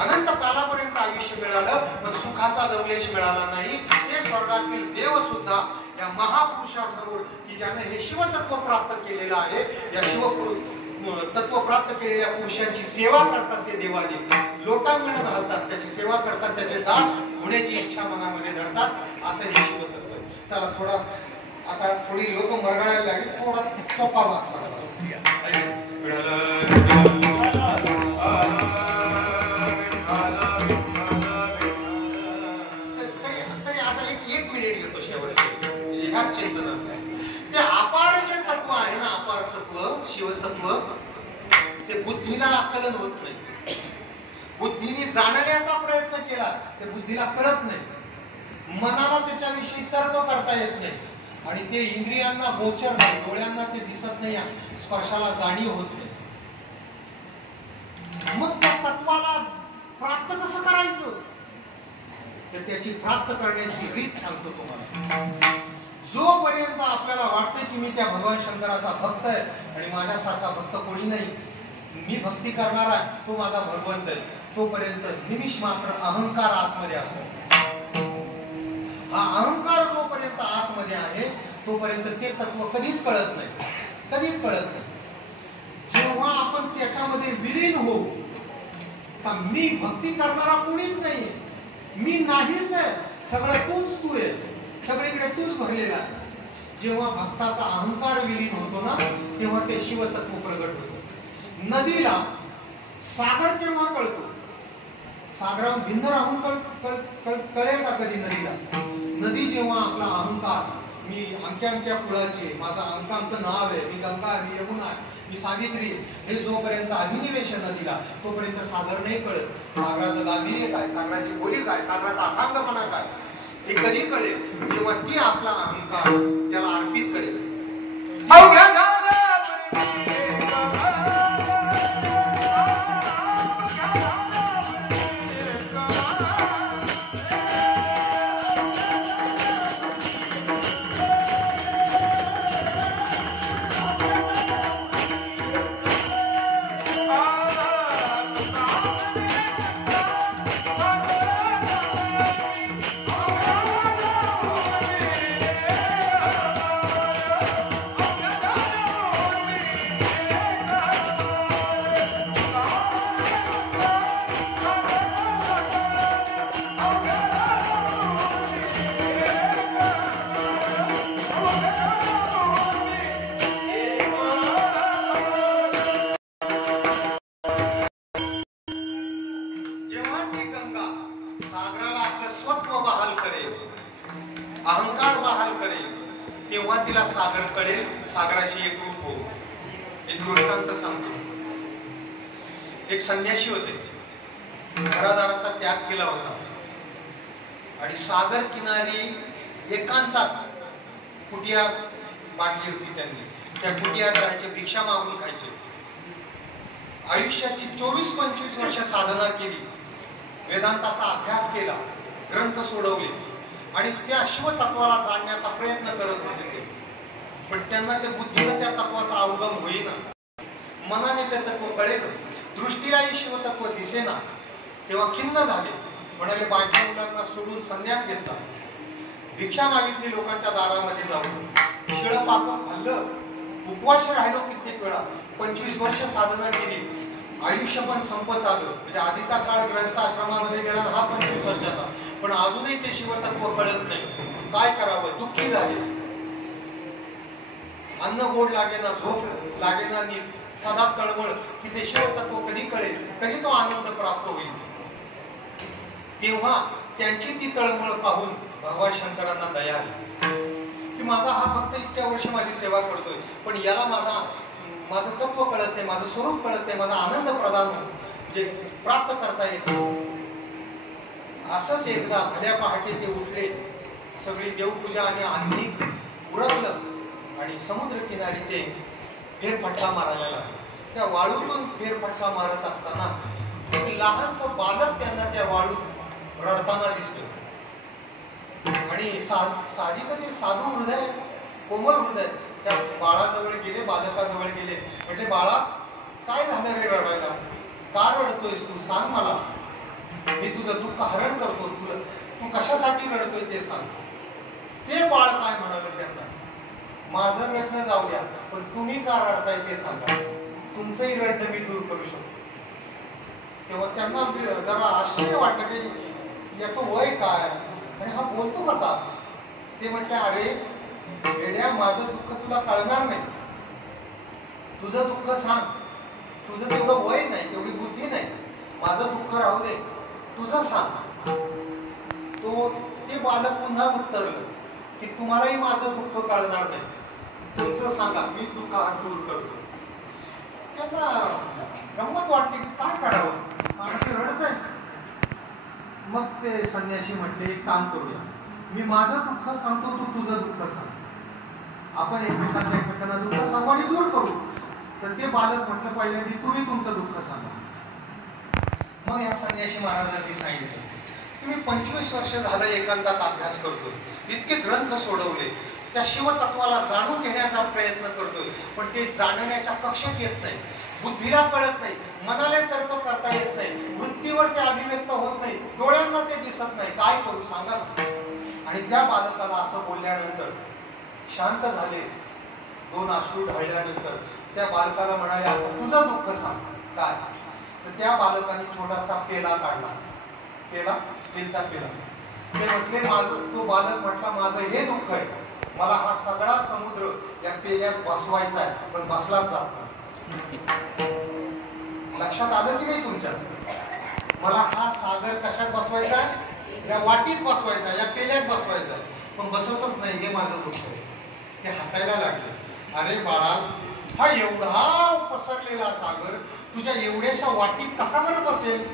अनंत कालापर्यंत आयुष्य मिळालं, पण सुखाचा लवलेश मिळाला नाही. ते स्वर्गातील देव सुद्धा या महापुरुषासमोर, की ज्याने हे शिवतत्व प्राप्त केलेलं आहे, या तत्व प्राप्त केलेल्या पुरुषांची सेवा करतात. ते देवाने लोटांगण घालतात, त्याची सेवा करतात, त्याचे दास होण्याची इच्छा मनामध्ये धरतात. असं हे शिवतत्व आहे. चला थोडा आता थोडी लोक मरगळायला लागली. थोडा सोपा भाग सांगा. तरी आता एक मिनिट घेतो शेवटचे ह्याच चिंतनात. ते अपार जे तत्व आहे ना, अपार तत्व शिवतत्व, ते बुद्धीला आकलन होत नाही. बुद्धीने जाणण्याचा प्रयत्न केला ते बुद्धीला कळत नाही. मनाला त्याच्याविषयी तर्क करता येत नाही. आणि ते इंद्रियांना गोचर नाही, डोळ्यांना ते दिसत नाही, स्पर्शाला जाणीव होत नाही. मग त्या तत्वाला प्राप्त कसं करायचं, तर त्याची प्राप्त करण्याची रीत सांगतो तुम्हाला. जोपर्यंत आपल्याला वाटतं की मी त्या भगवान शंकराचा भक्त आहे आणि माझ्यासारखा भक्त कोणी नाही, मी भक्ती करणारा तो माझा भगवंत आहे, तोपर्यंत निमिष मात्र अहंकार आतमध्ये असतो. हा अहंकार जोपर्यंत आतमध्ये आहे तोपर्यंत ते तत्व कधीच कळत नाही, कधीच कळत नाही. जेव्हा आपण त्याच्यामध्ये विलीन होऊ का मी भक्ती करणारा कोणीच नाही, मी नाहीच आहे, सगळं तू आहे, सगळीकडे तूच भरलेला आहे. जेव्हा भक्ताचा अहंकार विलीन होतो ना, तेव्हा ते शिवतत्व प्रगट होतं. नदीला सागर केव्हा कळतो? सागराहून भिन्न राहून कळेल का कधी नदीला? नदी जेव्हा आपला अहंकार, मी अमक्या कुळाचे, माझं अमकं नाव आहे, मी गंगा, मी यमुना, मी सावित्री, हे जोपर्यंत अभिनिवेश नदीला, तोपर्यंत सागर नाही कळत. सागराचं गांभीर्य काय, सागराची बोली काय, सागराचा अथांगपणा काय, हे कधी कळेल? जेव्हा ती आपला अहंकार त्याला अर्पित करेल. अहंकार बहाल करेल, तेव्हा तिला सागर कळेल, सागराशी एक रूप हो. एक दृष्टांत सांगतो. एक संन्यासी होते, घरादाराचा त्याग केला होता आणि सागर किनारी एकांतात कुटिया बांधली होती त्यांनी. त्या कुटियात राहायचे, भिक्षा मागून खायचे. आयुष्याची 24-25 वर्ष साधना केली, वेदांताचा अभ्यास केला, ग्रंथ सोडवले आणि त्या शिवतत्वाला जाणण्याचा प्रयत्न करत होते ते. पण त्यांना त्या बुद्धीने त्या तत्वाचा अवगम होईना, मनाने ते तत्व कळेल, दृष्टीलाही शिवतत्व दिसेना. तेव्हा खिन्न झाले, म्हणाले बाकी मुलांना सोडून संन्यास घेतला, भिक्षा मागितली लोकांच्या दारामध्ये जाऊन, शिळं पाकं खाल्लं, उपवास राहिलो कित्येक वेळा, 25 वर्ष साधना केली, आयुष्य पण संपत आलं. म्हणजे आधीचा काळ ग्रहस्थ आश्रमामध्ये गेला, हा 25 वर्षाचा, पण अजूनही ते शिवतत्व कळत नाही. काय करावं? दुःखी झाले. अन्न गोड लागेना, झोप लागेना, नीट सदा तळमळ की ते शिवतत्व कधी कळेल, कधी तो आनंद प्राप्त होईल. तेव्हा त्यांची ती तळमळ पाहून भगवान शंकरांना दया आली की माझा हा भक्त इतक्या वर्ष माझी सेवा करतोय, पण याला माझं तत्व कळत नाही, माझं स्वरूप कळत नाही, माझा आनंद प्रदान म्हणजे प्राप्त करता येत. असंच एकदा भल्या पहाटे ते उठले, सगळी देवपूजा आणि आन्निक उरकलं आणि समुद्र किनारी ते फेरफटका मारायला लागले. त्या वाळूतून फेरफटका मारत असताना एक लहानसं बालक त्यांना त्या वाळूत रडताना दिसतो. आणि साहजिकच हे साधू हृदय, कोमल हृदय त्या बाळाजवळ गेले, बालकाजवळ गेले. म्हटले, बाळा काय झालं रे रडायला? का रडतोयस तू? सांग मला, मी तुझं दुःख हरण करतो. तू कशासाठी रडतोय ते सांग. ते बाळ काय म्हणाले त्यांना, माझं रडणं जाऊ द्या, पण तुम्ही का रडताय ते सांगा, तुमचंही रडणं मी दूर करू शकतो. तेव्हा त्यांना जरा आश्चर्य वाटलं की याचं वय काय आणि हा बोलतो कसा. ते म्हटले, अरे वेड्या, माझं दुःख तुला कळणार नाही, तुझं दुःख सांग. तुझं तेवढं वय नाही, तेवढी बुद्धी नाही, माझं दुःख राहू दे, तुझं सांग. ते बालक पुन्हा उत्तरलं की तुम्हालाही माझं दुःख कळणार नाही, तुमचं सांगा, मी दुःख दूर करतो. त्यांना गंमत वाटली की काय करावं, माणूस रडत आहे. मग ते संन्यासी म्हटले, एक काम करूया, मी माझं दुःख सांगतो, तू तुझं दुःख सांग, आपण एकमेकांना दुःख सांगू आणि दूर करू. तर ते बालक म्हटलं, पहिल्यांदा तुम्ही तुमचं दुःख सांगा. मग या संन्यासी महाराजांनी सांगितलं, तुम्ही 25 वर्ष झालं एकांतात अभ्यास करतोय, इतके ग्रंथ सोडवले, त्या शिवतत्वाला जाणून घेण्याचा प्रयत्न करतोय, पण ते जाणण्याच्या कक्षेत येत नाही, बुद्धीला कळत नाही, मनाला तर्क करता येत नाही, वृत्तीवर ते अभिव्यक्त होत नाही, डोळ्यांना ते दिसत नाही, काय करू सांगा. आणि त्या बालकाला असं बोलल्यानंतर शांत झाले. 2 अश्रू ढळल्यानंतर त्या बालकाला म्हणाले, आता तुझं दुःख सांग काय. तर त्या बालकाने छोटासा पेला काढला, स्टीलचा पेला. ते म्हटले, तो बालक म्हटला, माझं हे दुःख आहे, मला हा सगळा समुद्र या पेल्यात बसवायचा आहे, पण बसलाच जात नाही. लक्षात आलं की नाही तुमच्या? मला हा सागर कशात बसवायचा आहे? या वाटीत बसवायचा, या पेल्यात बसवायचा, पण बसवतच नाही, हे माझं दुःख आहे. ते हसायला लागले. अरे बाळा, हा एवढा पसरलेला सागर तुझ्या एवढ्याशा वाटीत कसा बरं बसेल?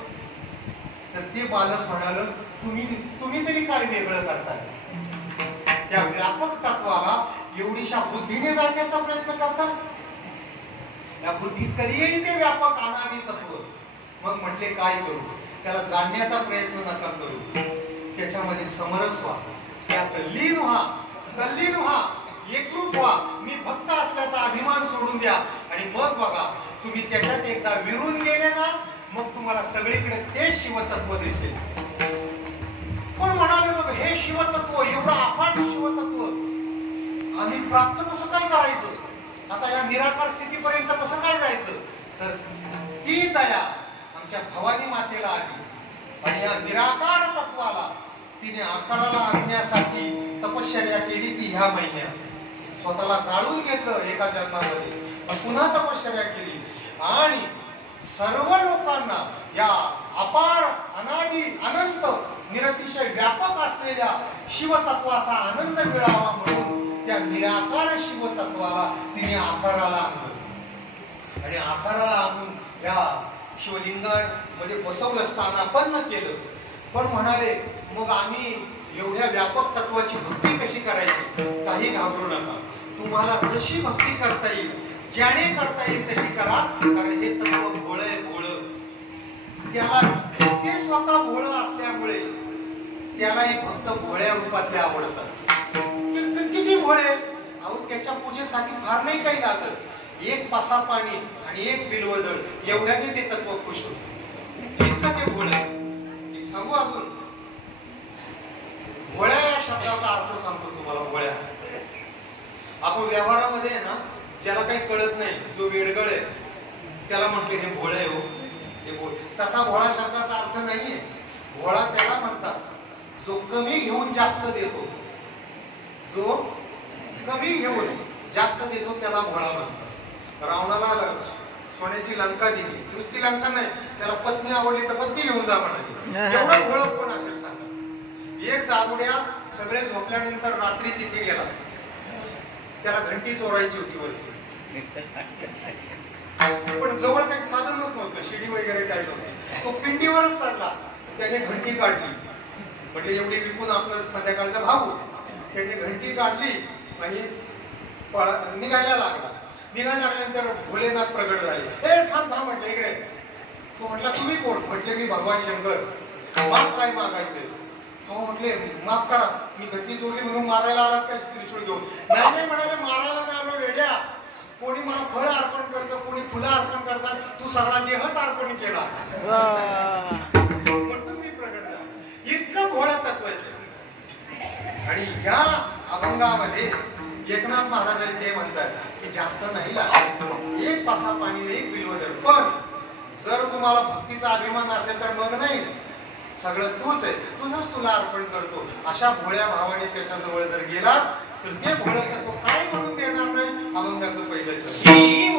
तर ते बालक म्हणाल, तुम्ही तरी काय वेगळं करताय? त्या व्यापक तत्वाला एवढीशा बुद्धीने जाणण्याचा प्रयत्न करतात. या बुद्धीत कधीही ते व्यापक अनादी तत्व. मग म्हटले, काय करू? त्याला जाणण्याचा प्रयत्न नका करू, त्याच्यामध्ये समरस व्हा, त्यात लीन व्हा, एकरूप व्हा. मी भक्त असल्याचा अभिमान सोडून द्या आणि मग बघा, तुम्ही त्याच्यात एकदा विरून गेले ना, मग तुम्हाला सगळीकडे ते शिवतत्व दिसेल. पण म्हणाले, बघ हे शिवतत्व, एवढं अफाट शिवतत्व आम्ही प्राप्त कसं काय करायचं? आता या निराकार स्थितीपर्यंत कसं काय जायचं? तर ती दया आमच्या भवानी मातेला आली आणि या निराकार तत्वाला तिने आकाराला आणण्यासाठी तपश्चर्या केली. ती ह्या महिन्यात स्वतःला जाळून घेतलं एका जन्मामध्ये, पुन्हा तपश्चर्या केली आणि सर्व लोकांना या अपार अनादी अनंत निरतिशय व्यापक असलेल्या शिवतत्वाचा आनंद मिळावा म्हणून त्या निराकार शिवतत्वाला तिने आकाराला आणलं आणि आकाराला आणून या शिवलिंगामध्ये बसवलं, स्थानापन्न केलं. पण म्हणाले, मग आम्ही एवढ्या व्यापक तत्वाची भक्ती कशी करायची? काही घाबरू नका, तुम्हाला जशी भक्ती करता येईल, ज्याने करता येईल तशी करा, कारण हे तत्व भोळ आहे, भोळ. त्याला ते स्वतः भोळ असल्यामुळे त्यालाही फक्त भोळ्या रूपातले आवडतात. किती भोळे? अहो, त्याच्या पूजेसाठी फार नाही काही लागत, एक पासा पाणी आणि एक बिल्वदळ एवढ्याने ते तत्व खुश होत. इतकं ते भोळ आहे. एक सांगू अजून, भोळ्या या शब्दाचा अर्थ सांगतो तुम्हाला. भोळ्या आपण व्यवहारामध्ये ना, ज्याला काही कळत नाही, जो वेडगळ आहे, त्याला म्हणतो हे भोळ आहे हो. तसा भोळा शब्दाचा अर्थ नाहीये. भोळा त्याला म्हणतात जो कमी घेऊन जास्त देतो. जो कमी घेऊन जास्त देतो त्याला भोळा म्हणतात. रावणाला सोन्याची लंका दिली, नुसती लंका नाही, त्याला पत्नी आवडली तर पत्नी घेऊन जा म्हणाली. एवढं भोळं कोण असेल सांगा. एक दारुड्यात सगळे झोपल्यानंतर रात्री तिथे गेला, त्याला घंटी चोरायची होती वरती, पण जवळ काही साधनच नव्हतं, शिडी वगैरे काही नव्हतं. तो पिंडीवरच चढला, त्याने घंटी काढली, म्हणजे एवढी विकून आपलं संध्याकाळचा भाऊ. त्याने घंटी काढली आणि निघायला लागला. निघायला लागल्यानंतर भोलेनाथ प्रगट झाले. ए थांब थांब म्हटलं इकडे. तो म्हटला तुम्ही कोण? म्हटले मी भगवान शंकर. माफ काय मागायचंय? तो म्हटले माफ करा, मी घंटी चोरली म्हणून मारायला आलात का त्रिशूळ घेऊन? नाही म्हणाले, मारायला नाही आलो वेड्या. कोणी मला फळ अर्पण करतं, कोणी फुलं अर्पण करतात, तू सगळा देहच अर्पण केला म्हणून मी प्रगट झाला. इतकं भोळा तत्व आहे. आणि या अभंगामध्ये एकनाथ महाराजांनी ते म्हणतात की जास्त नाही लागत, एक पासा पाणी नाही, एक बिल्वदर. पण जर तुम्हाला भक्तीचा अभिमान असेल तर मग नाही, सगळं तूच आहे, तुझंच तुला अर्पण करतो. अशा भोळ्या भावाने त्याच्याजवळ जर गेला तर ते भोळं तत्व काय म्हणून देणार नाही. अभंगाचं पहिलं शिव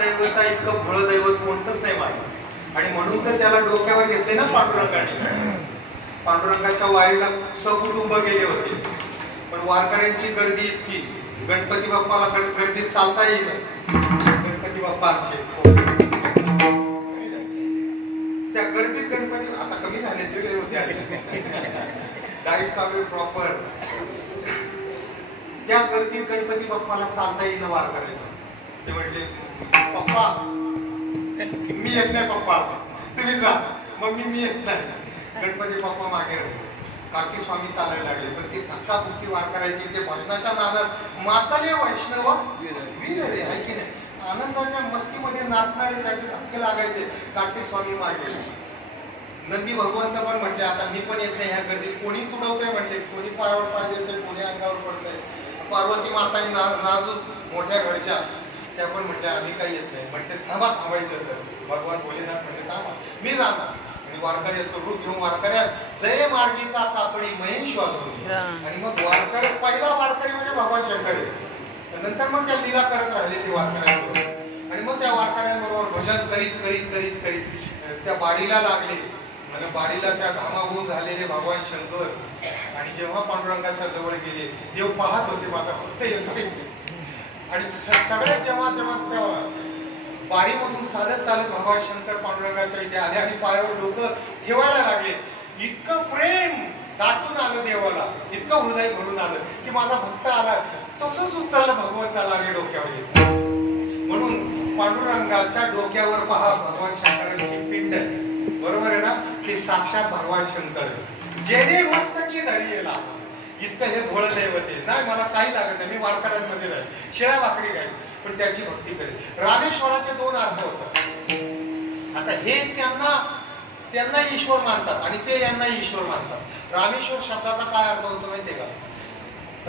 दैवता इतकं भोळं दैवत कोणतंच नाही माहिती. आणि म्हणून तर त्याला डोक्यावर घेतले ना पांडुरंगाने. पांडुरंगाच्या वारीला सकुटुंब गेले होते, पण वारकऱ्यांची गर्दी इतकी, गणपती बाप्पाला गर्दीत चालता येईल. गणपती बाप्पा आमचे त्या गर्दीत गणपती आता कमी झाले दिले होते, डाईट चालू प्रॉपर. त्या गर्दीत गणपती बाप्पाला चालता येईल वारकऱ्याचं. ते म्हटले पप्पा मी येत नाही, पप्पा तुम्ही जा. मम्मी मी येत नाही. गणपती बाप्पा मागे राहिले. कार्तिक स्वामी चालायला लागले, पण ते धक्काबुक्की वारकऱ्याची, ते भजनाच्या नादात माताले वैष्णव वीर रे आहे की नाही, आनंदाच्या मस्तीमध्ये नाचणारे त्याचे धक्के लागायचे. कार्तिक स्वामी मागे नंदी भगवंत पण म्हटले आता मी पण येत नाही ह्या गर्दीत, कोणी तुडवतंय म्हटले, कोणी पायावर पाय देतंय, कोणी अंगावर पडतंय. पार्वती माताने नाजूक मोठ्या घरच्या त्या पण म्हटल्या आम्ही काही येत नाही. म्हटले थांबायचं तर. भगवान भोलेनाथ म्हटले थांबा मी जाणार. आणि वारकऱ्याचं रूप घेऊन वारकऱ्या जय मार्गीचा कापडी महेश वाजवली. आणि मग वारकरी पहिला वारकरी म्हणजे भगवान शंकर आहे. नंतर मग त्या लीला करत राहिले ते वारकऱ्यांबरोबर. आणि मग त्या वारकऱ्यांबरोबर भजन करीत करीत करीत करीत त्या बारीला लागले. म्हणजे बारीला त्या घामाघूम झालेले भगवान शंकर. आणि जेव्हा पांडुरंगाच्या जवळ गेले देव पाहत होते माझा फक्त येतोय. आणि सगळ्यात जेव्हा त्या बारीमधून चालत चालत भगवान शंकर पांडुरंगाच्या इथे आले आणि पायावर डोकं ठेवायला लागले. इतकं प्रेम दाटून आलं देवाला, इतकं हृदय भरून आलं की माझा भक्त आला तसंच उचललं भगवंताला आणि डोक्यावर. म्हणून पांडुरंगाच्या डोक्यावर पहा भगवान शंकरांची पिंड आहे. बरोबर आहे ना? ते साक्षात भगवान शंकर जेणे मस्तकी धरियेला. इतकं हे भोळ दैवत आहे. नाही मला काही लागत नाही, मी वारकऱ्यांमध्ये राहील, शेळ्या भाकरी खाईल, पण त्याची भक्ती करेल. रामेश्वराचे दोन अर्थ होतात. आता हे त्यांना ईश्वर मानतात आणि ते यांना ईश्वर मानतात. रामेश्वर शब्दाचा काय अर्थ होतो माहितीये का?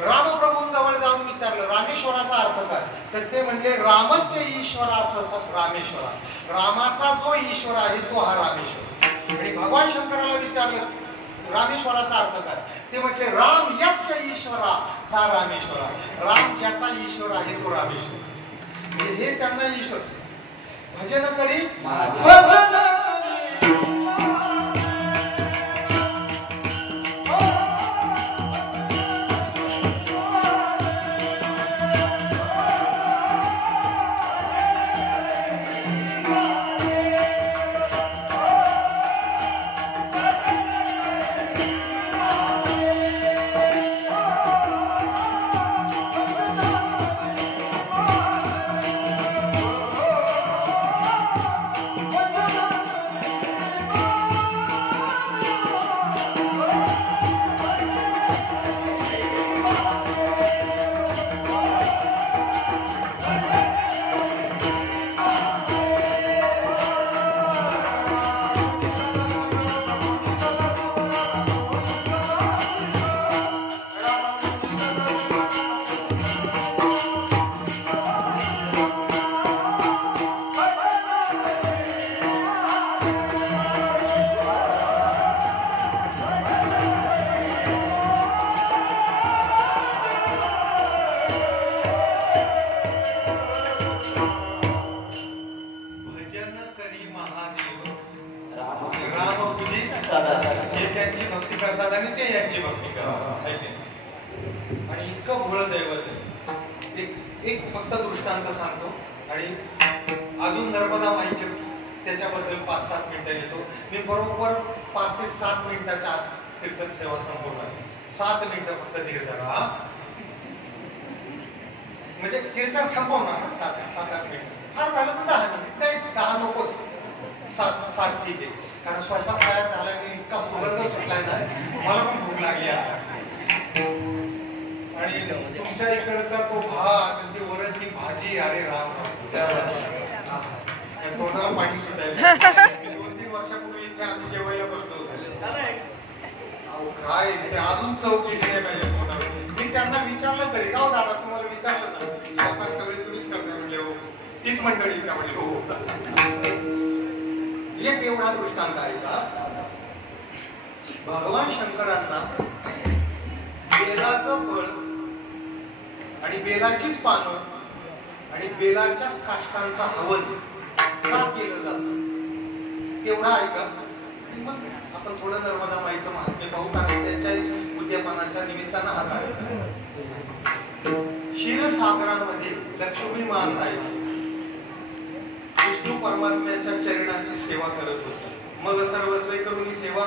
रामप्रभूंजवळ जाऊन विचारलं रामेश्वराचा अर्थ काय, तर ते म्हणजे रामस्य ईश्वरा असं रामेश्वरा. रामाचा जो ईश्वर आहे तो हा रामेश्वर. आणि भगवान शंकराला विचारलं रामेश्वराचा अर्थ काय, ते म्हटले राम यस्य ईश्वरा सा रामेश्वरा. राम ज्याचा ईश्वर आहे तो रामेश्वर. हे त्यांना ईश्वर. भजन करी सेवा संपूर्ण 7 मिनिटं फक्त धीर धरा. म्हणजे कीर्तन संपवणार ना 7-8 मिनिटं. फार झालं तर 10 मिनिट नाही, 10 नकोच, 7 ठीक आहे. कारण स्वयंपाक तयार झाला की इतका सुगंध सुटलाय ना, मला पण भूक लागली आता. आणि तुमच्या इकडचा तो भात, ती वरण, ती भाजी, अरे राम तोंडाला पाणी सुटायला. 2-3 वर्षापूर्वी इथे आम्ही जेवायला बसलो होतो. काय ते अजून चव केली नाही पाहिजे. मी त्यांना विचारलं तरी का दादा तुम्हाला विचारलं ना, स्वतः सगळे तुम्हीच करता म्हणजे हो, तीच मंडळी का म्हणजे हो. एक एवढा दृष्टांत आहे का भगवान शंकरांना बेलाचं फळ आणि बेलाचीच पानं आणि बेलाच्याच काष्टांचा हवन का केलं जातं तेवढा आहे का? मग आपण थोडं नर्मदा माईचं महात्म्य पाहू, कारण त्याच्या उद्यापनाच्या निमित्तानं हा कार्यक्रम. क्षीरसागरामध्ये लक्ष्मी मास आहे, विष्णू परमात्म्याच्या चरणांची सेवा करत होती. मग सर्वस्वे करून सेवा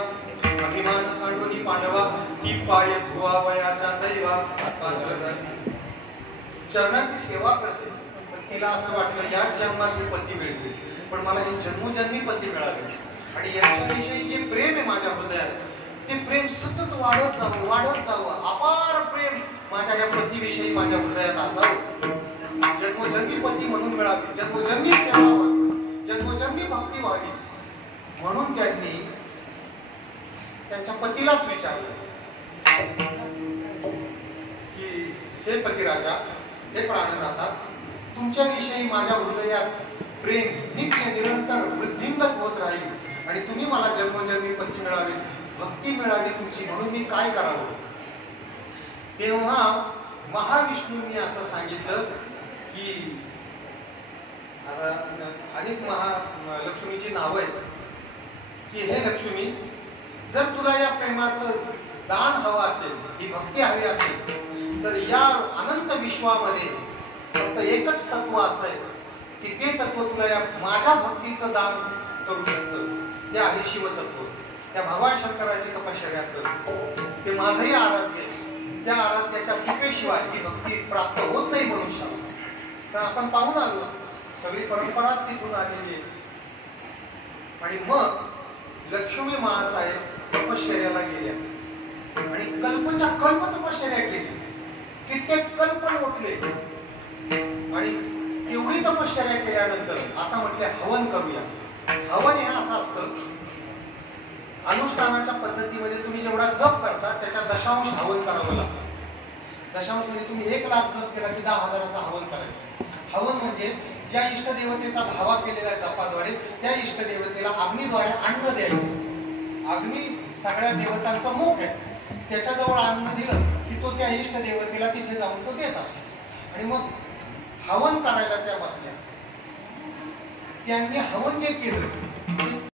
अभिमान सांडोनी पांडवा ही पाय धुवावयाच्या दैवा. चरणाची सेवा करते, पण तिला असं वाटलं या जन्मात मी पती मिळते, पण मला हे जन्मोजन्मी पती मिळाले. आणि यांच्याविषयी जे प्रेम आहे माझ्या हृदयात, ते प्रेम सतत वाढत जावं. अपार प्रेम माझ्या या पतीविषयी माझ्या हृदयात असावं. जन्मोजन्मी पती म्हणून मिळावे, जन्मोजन्मी सेवा व्हावी, जन्मोजन्मी भक्ती व्हावी. म्हणून त्यांनी त्यांच्या पतीलाच विचारलं की हे पतिराजा, हे प्राणदाता, तुमच्याविषयी माझ्या हृदयात प्रेम नित्य निरंतर वृद्धिंगत होत राहील आणि तुम्ही मला जन्मोजन्मी पती मिळावे, भक्ती मिळावी तुमची, म्हणून मी काय करावं? तेव्हा महाविष्णूंनी असं सांगितलं की आता अनेक महालक्ष्मीची नावं आहेत की हे लक्ष्मी, जर तुला या प्रेमाचं दान हवं असेल, ही भक्ती हवी असेल, तर या अनंत विश्वामध्ये फक्त एकच तत्व असं आहे की ते तत्व तुला या माझ्या भक्तीचं दान करू शकतं. ते आहे शिवतत्व. त्या भगवान शंकराची तपश्चर्या कर, ते माझंही आराध्य आहे. त्या आराध्याच्या कृपेशिवाय ही भक्ती प्राप्त होत नाही मनुष्याला. तर आपण पाहून आलो, सगळी परंपरा तिथून आलेली आहे. आणि मग लक्ष्मी महासाहेब तपश्चर्याला गेल्या आणि कल्पच्या कल्प तपश्चर्या केली, कित्येक कल्प लोटले आणि तेवढी तपश्चर्या केल्यानंतर आता म्हटले हवन करूया. हवन हे असं असतं, अनुष्ठानाच्या पद्धतीमध्ये तुम्ही जेवढा जप करता त्याच्या दशांश हवन करावं लागतं. दशांश म्हणजे तुम्ही 1 लाख जप केला की 10,000चा हवन करायचं. हवन म्हणजे ज्या इष्टदेवतेचा धावा केलेला आहे जपाद्वारे, त्या इष्टदेवतेला अग्नीद्वारे अन्न द्यायचं. अग्नी सगळ्या देवतांचं मुख आहे, त्याच्याजवळ अन्न दिलं की तो त्या इष्टदेवतेला तिथे जाऊन तो देत असतो. आणि मग हवन करायला त्या बसल्या. त्यांनी हवन जे केलं ते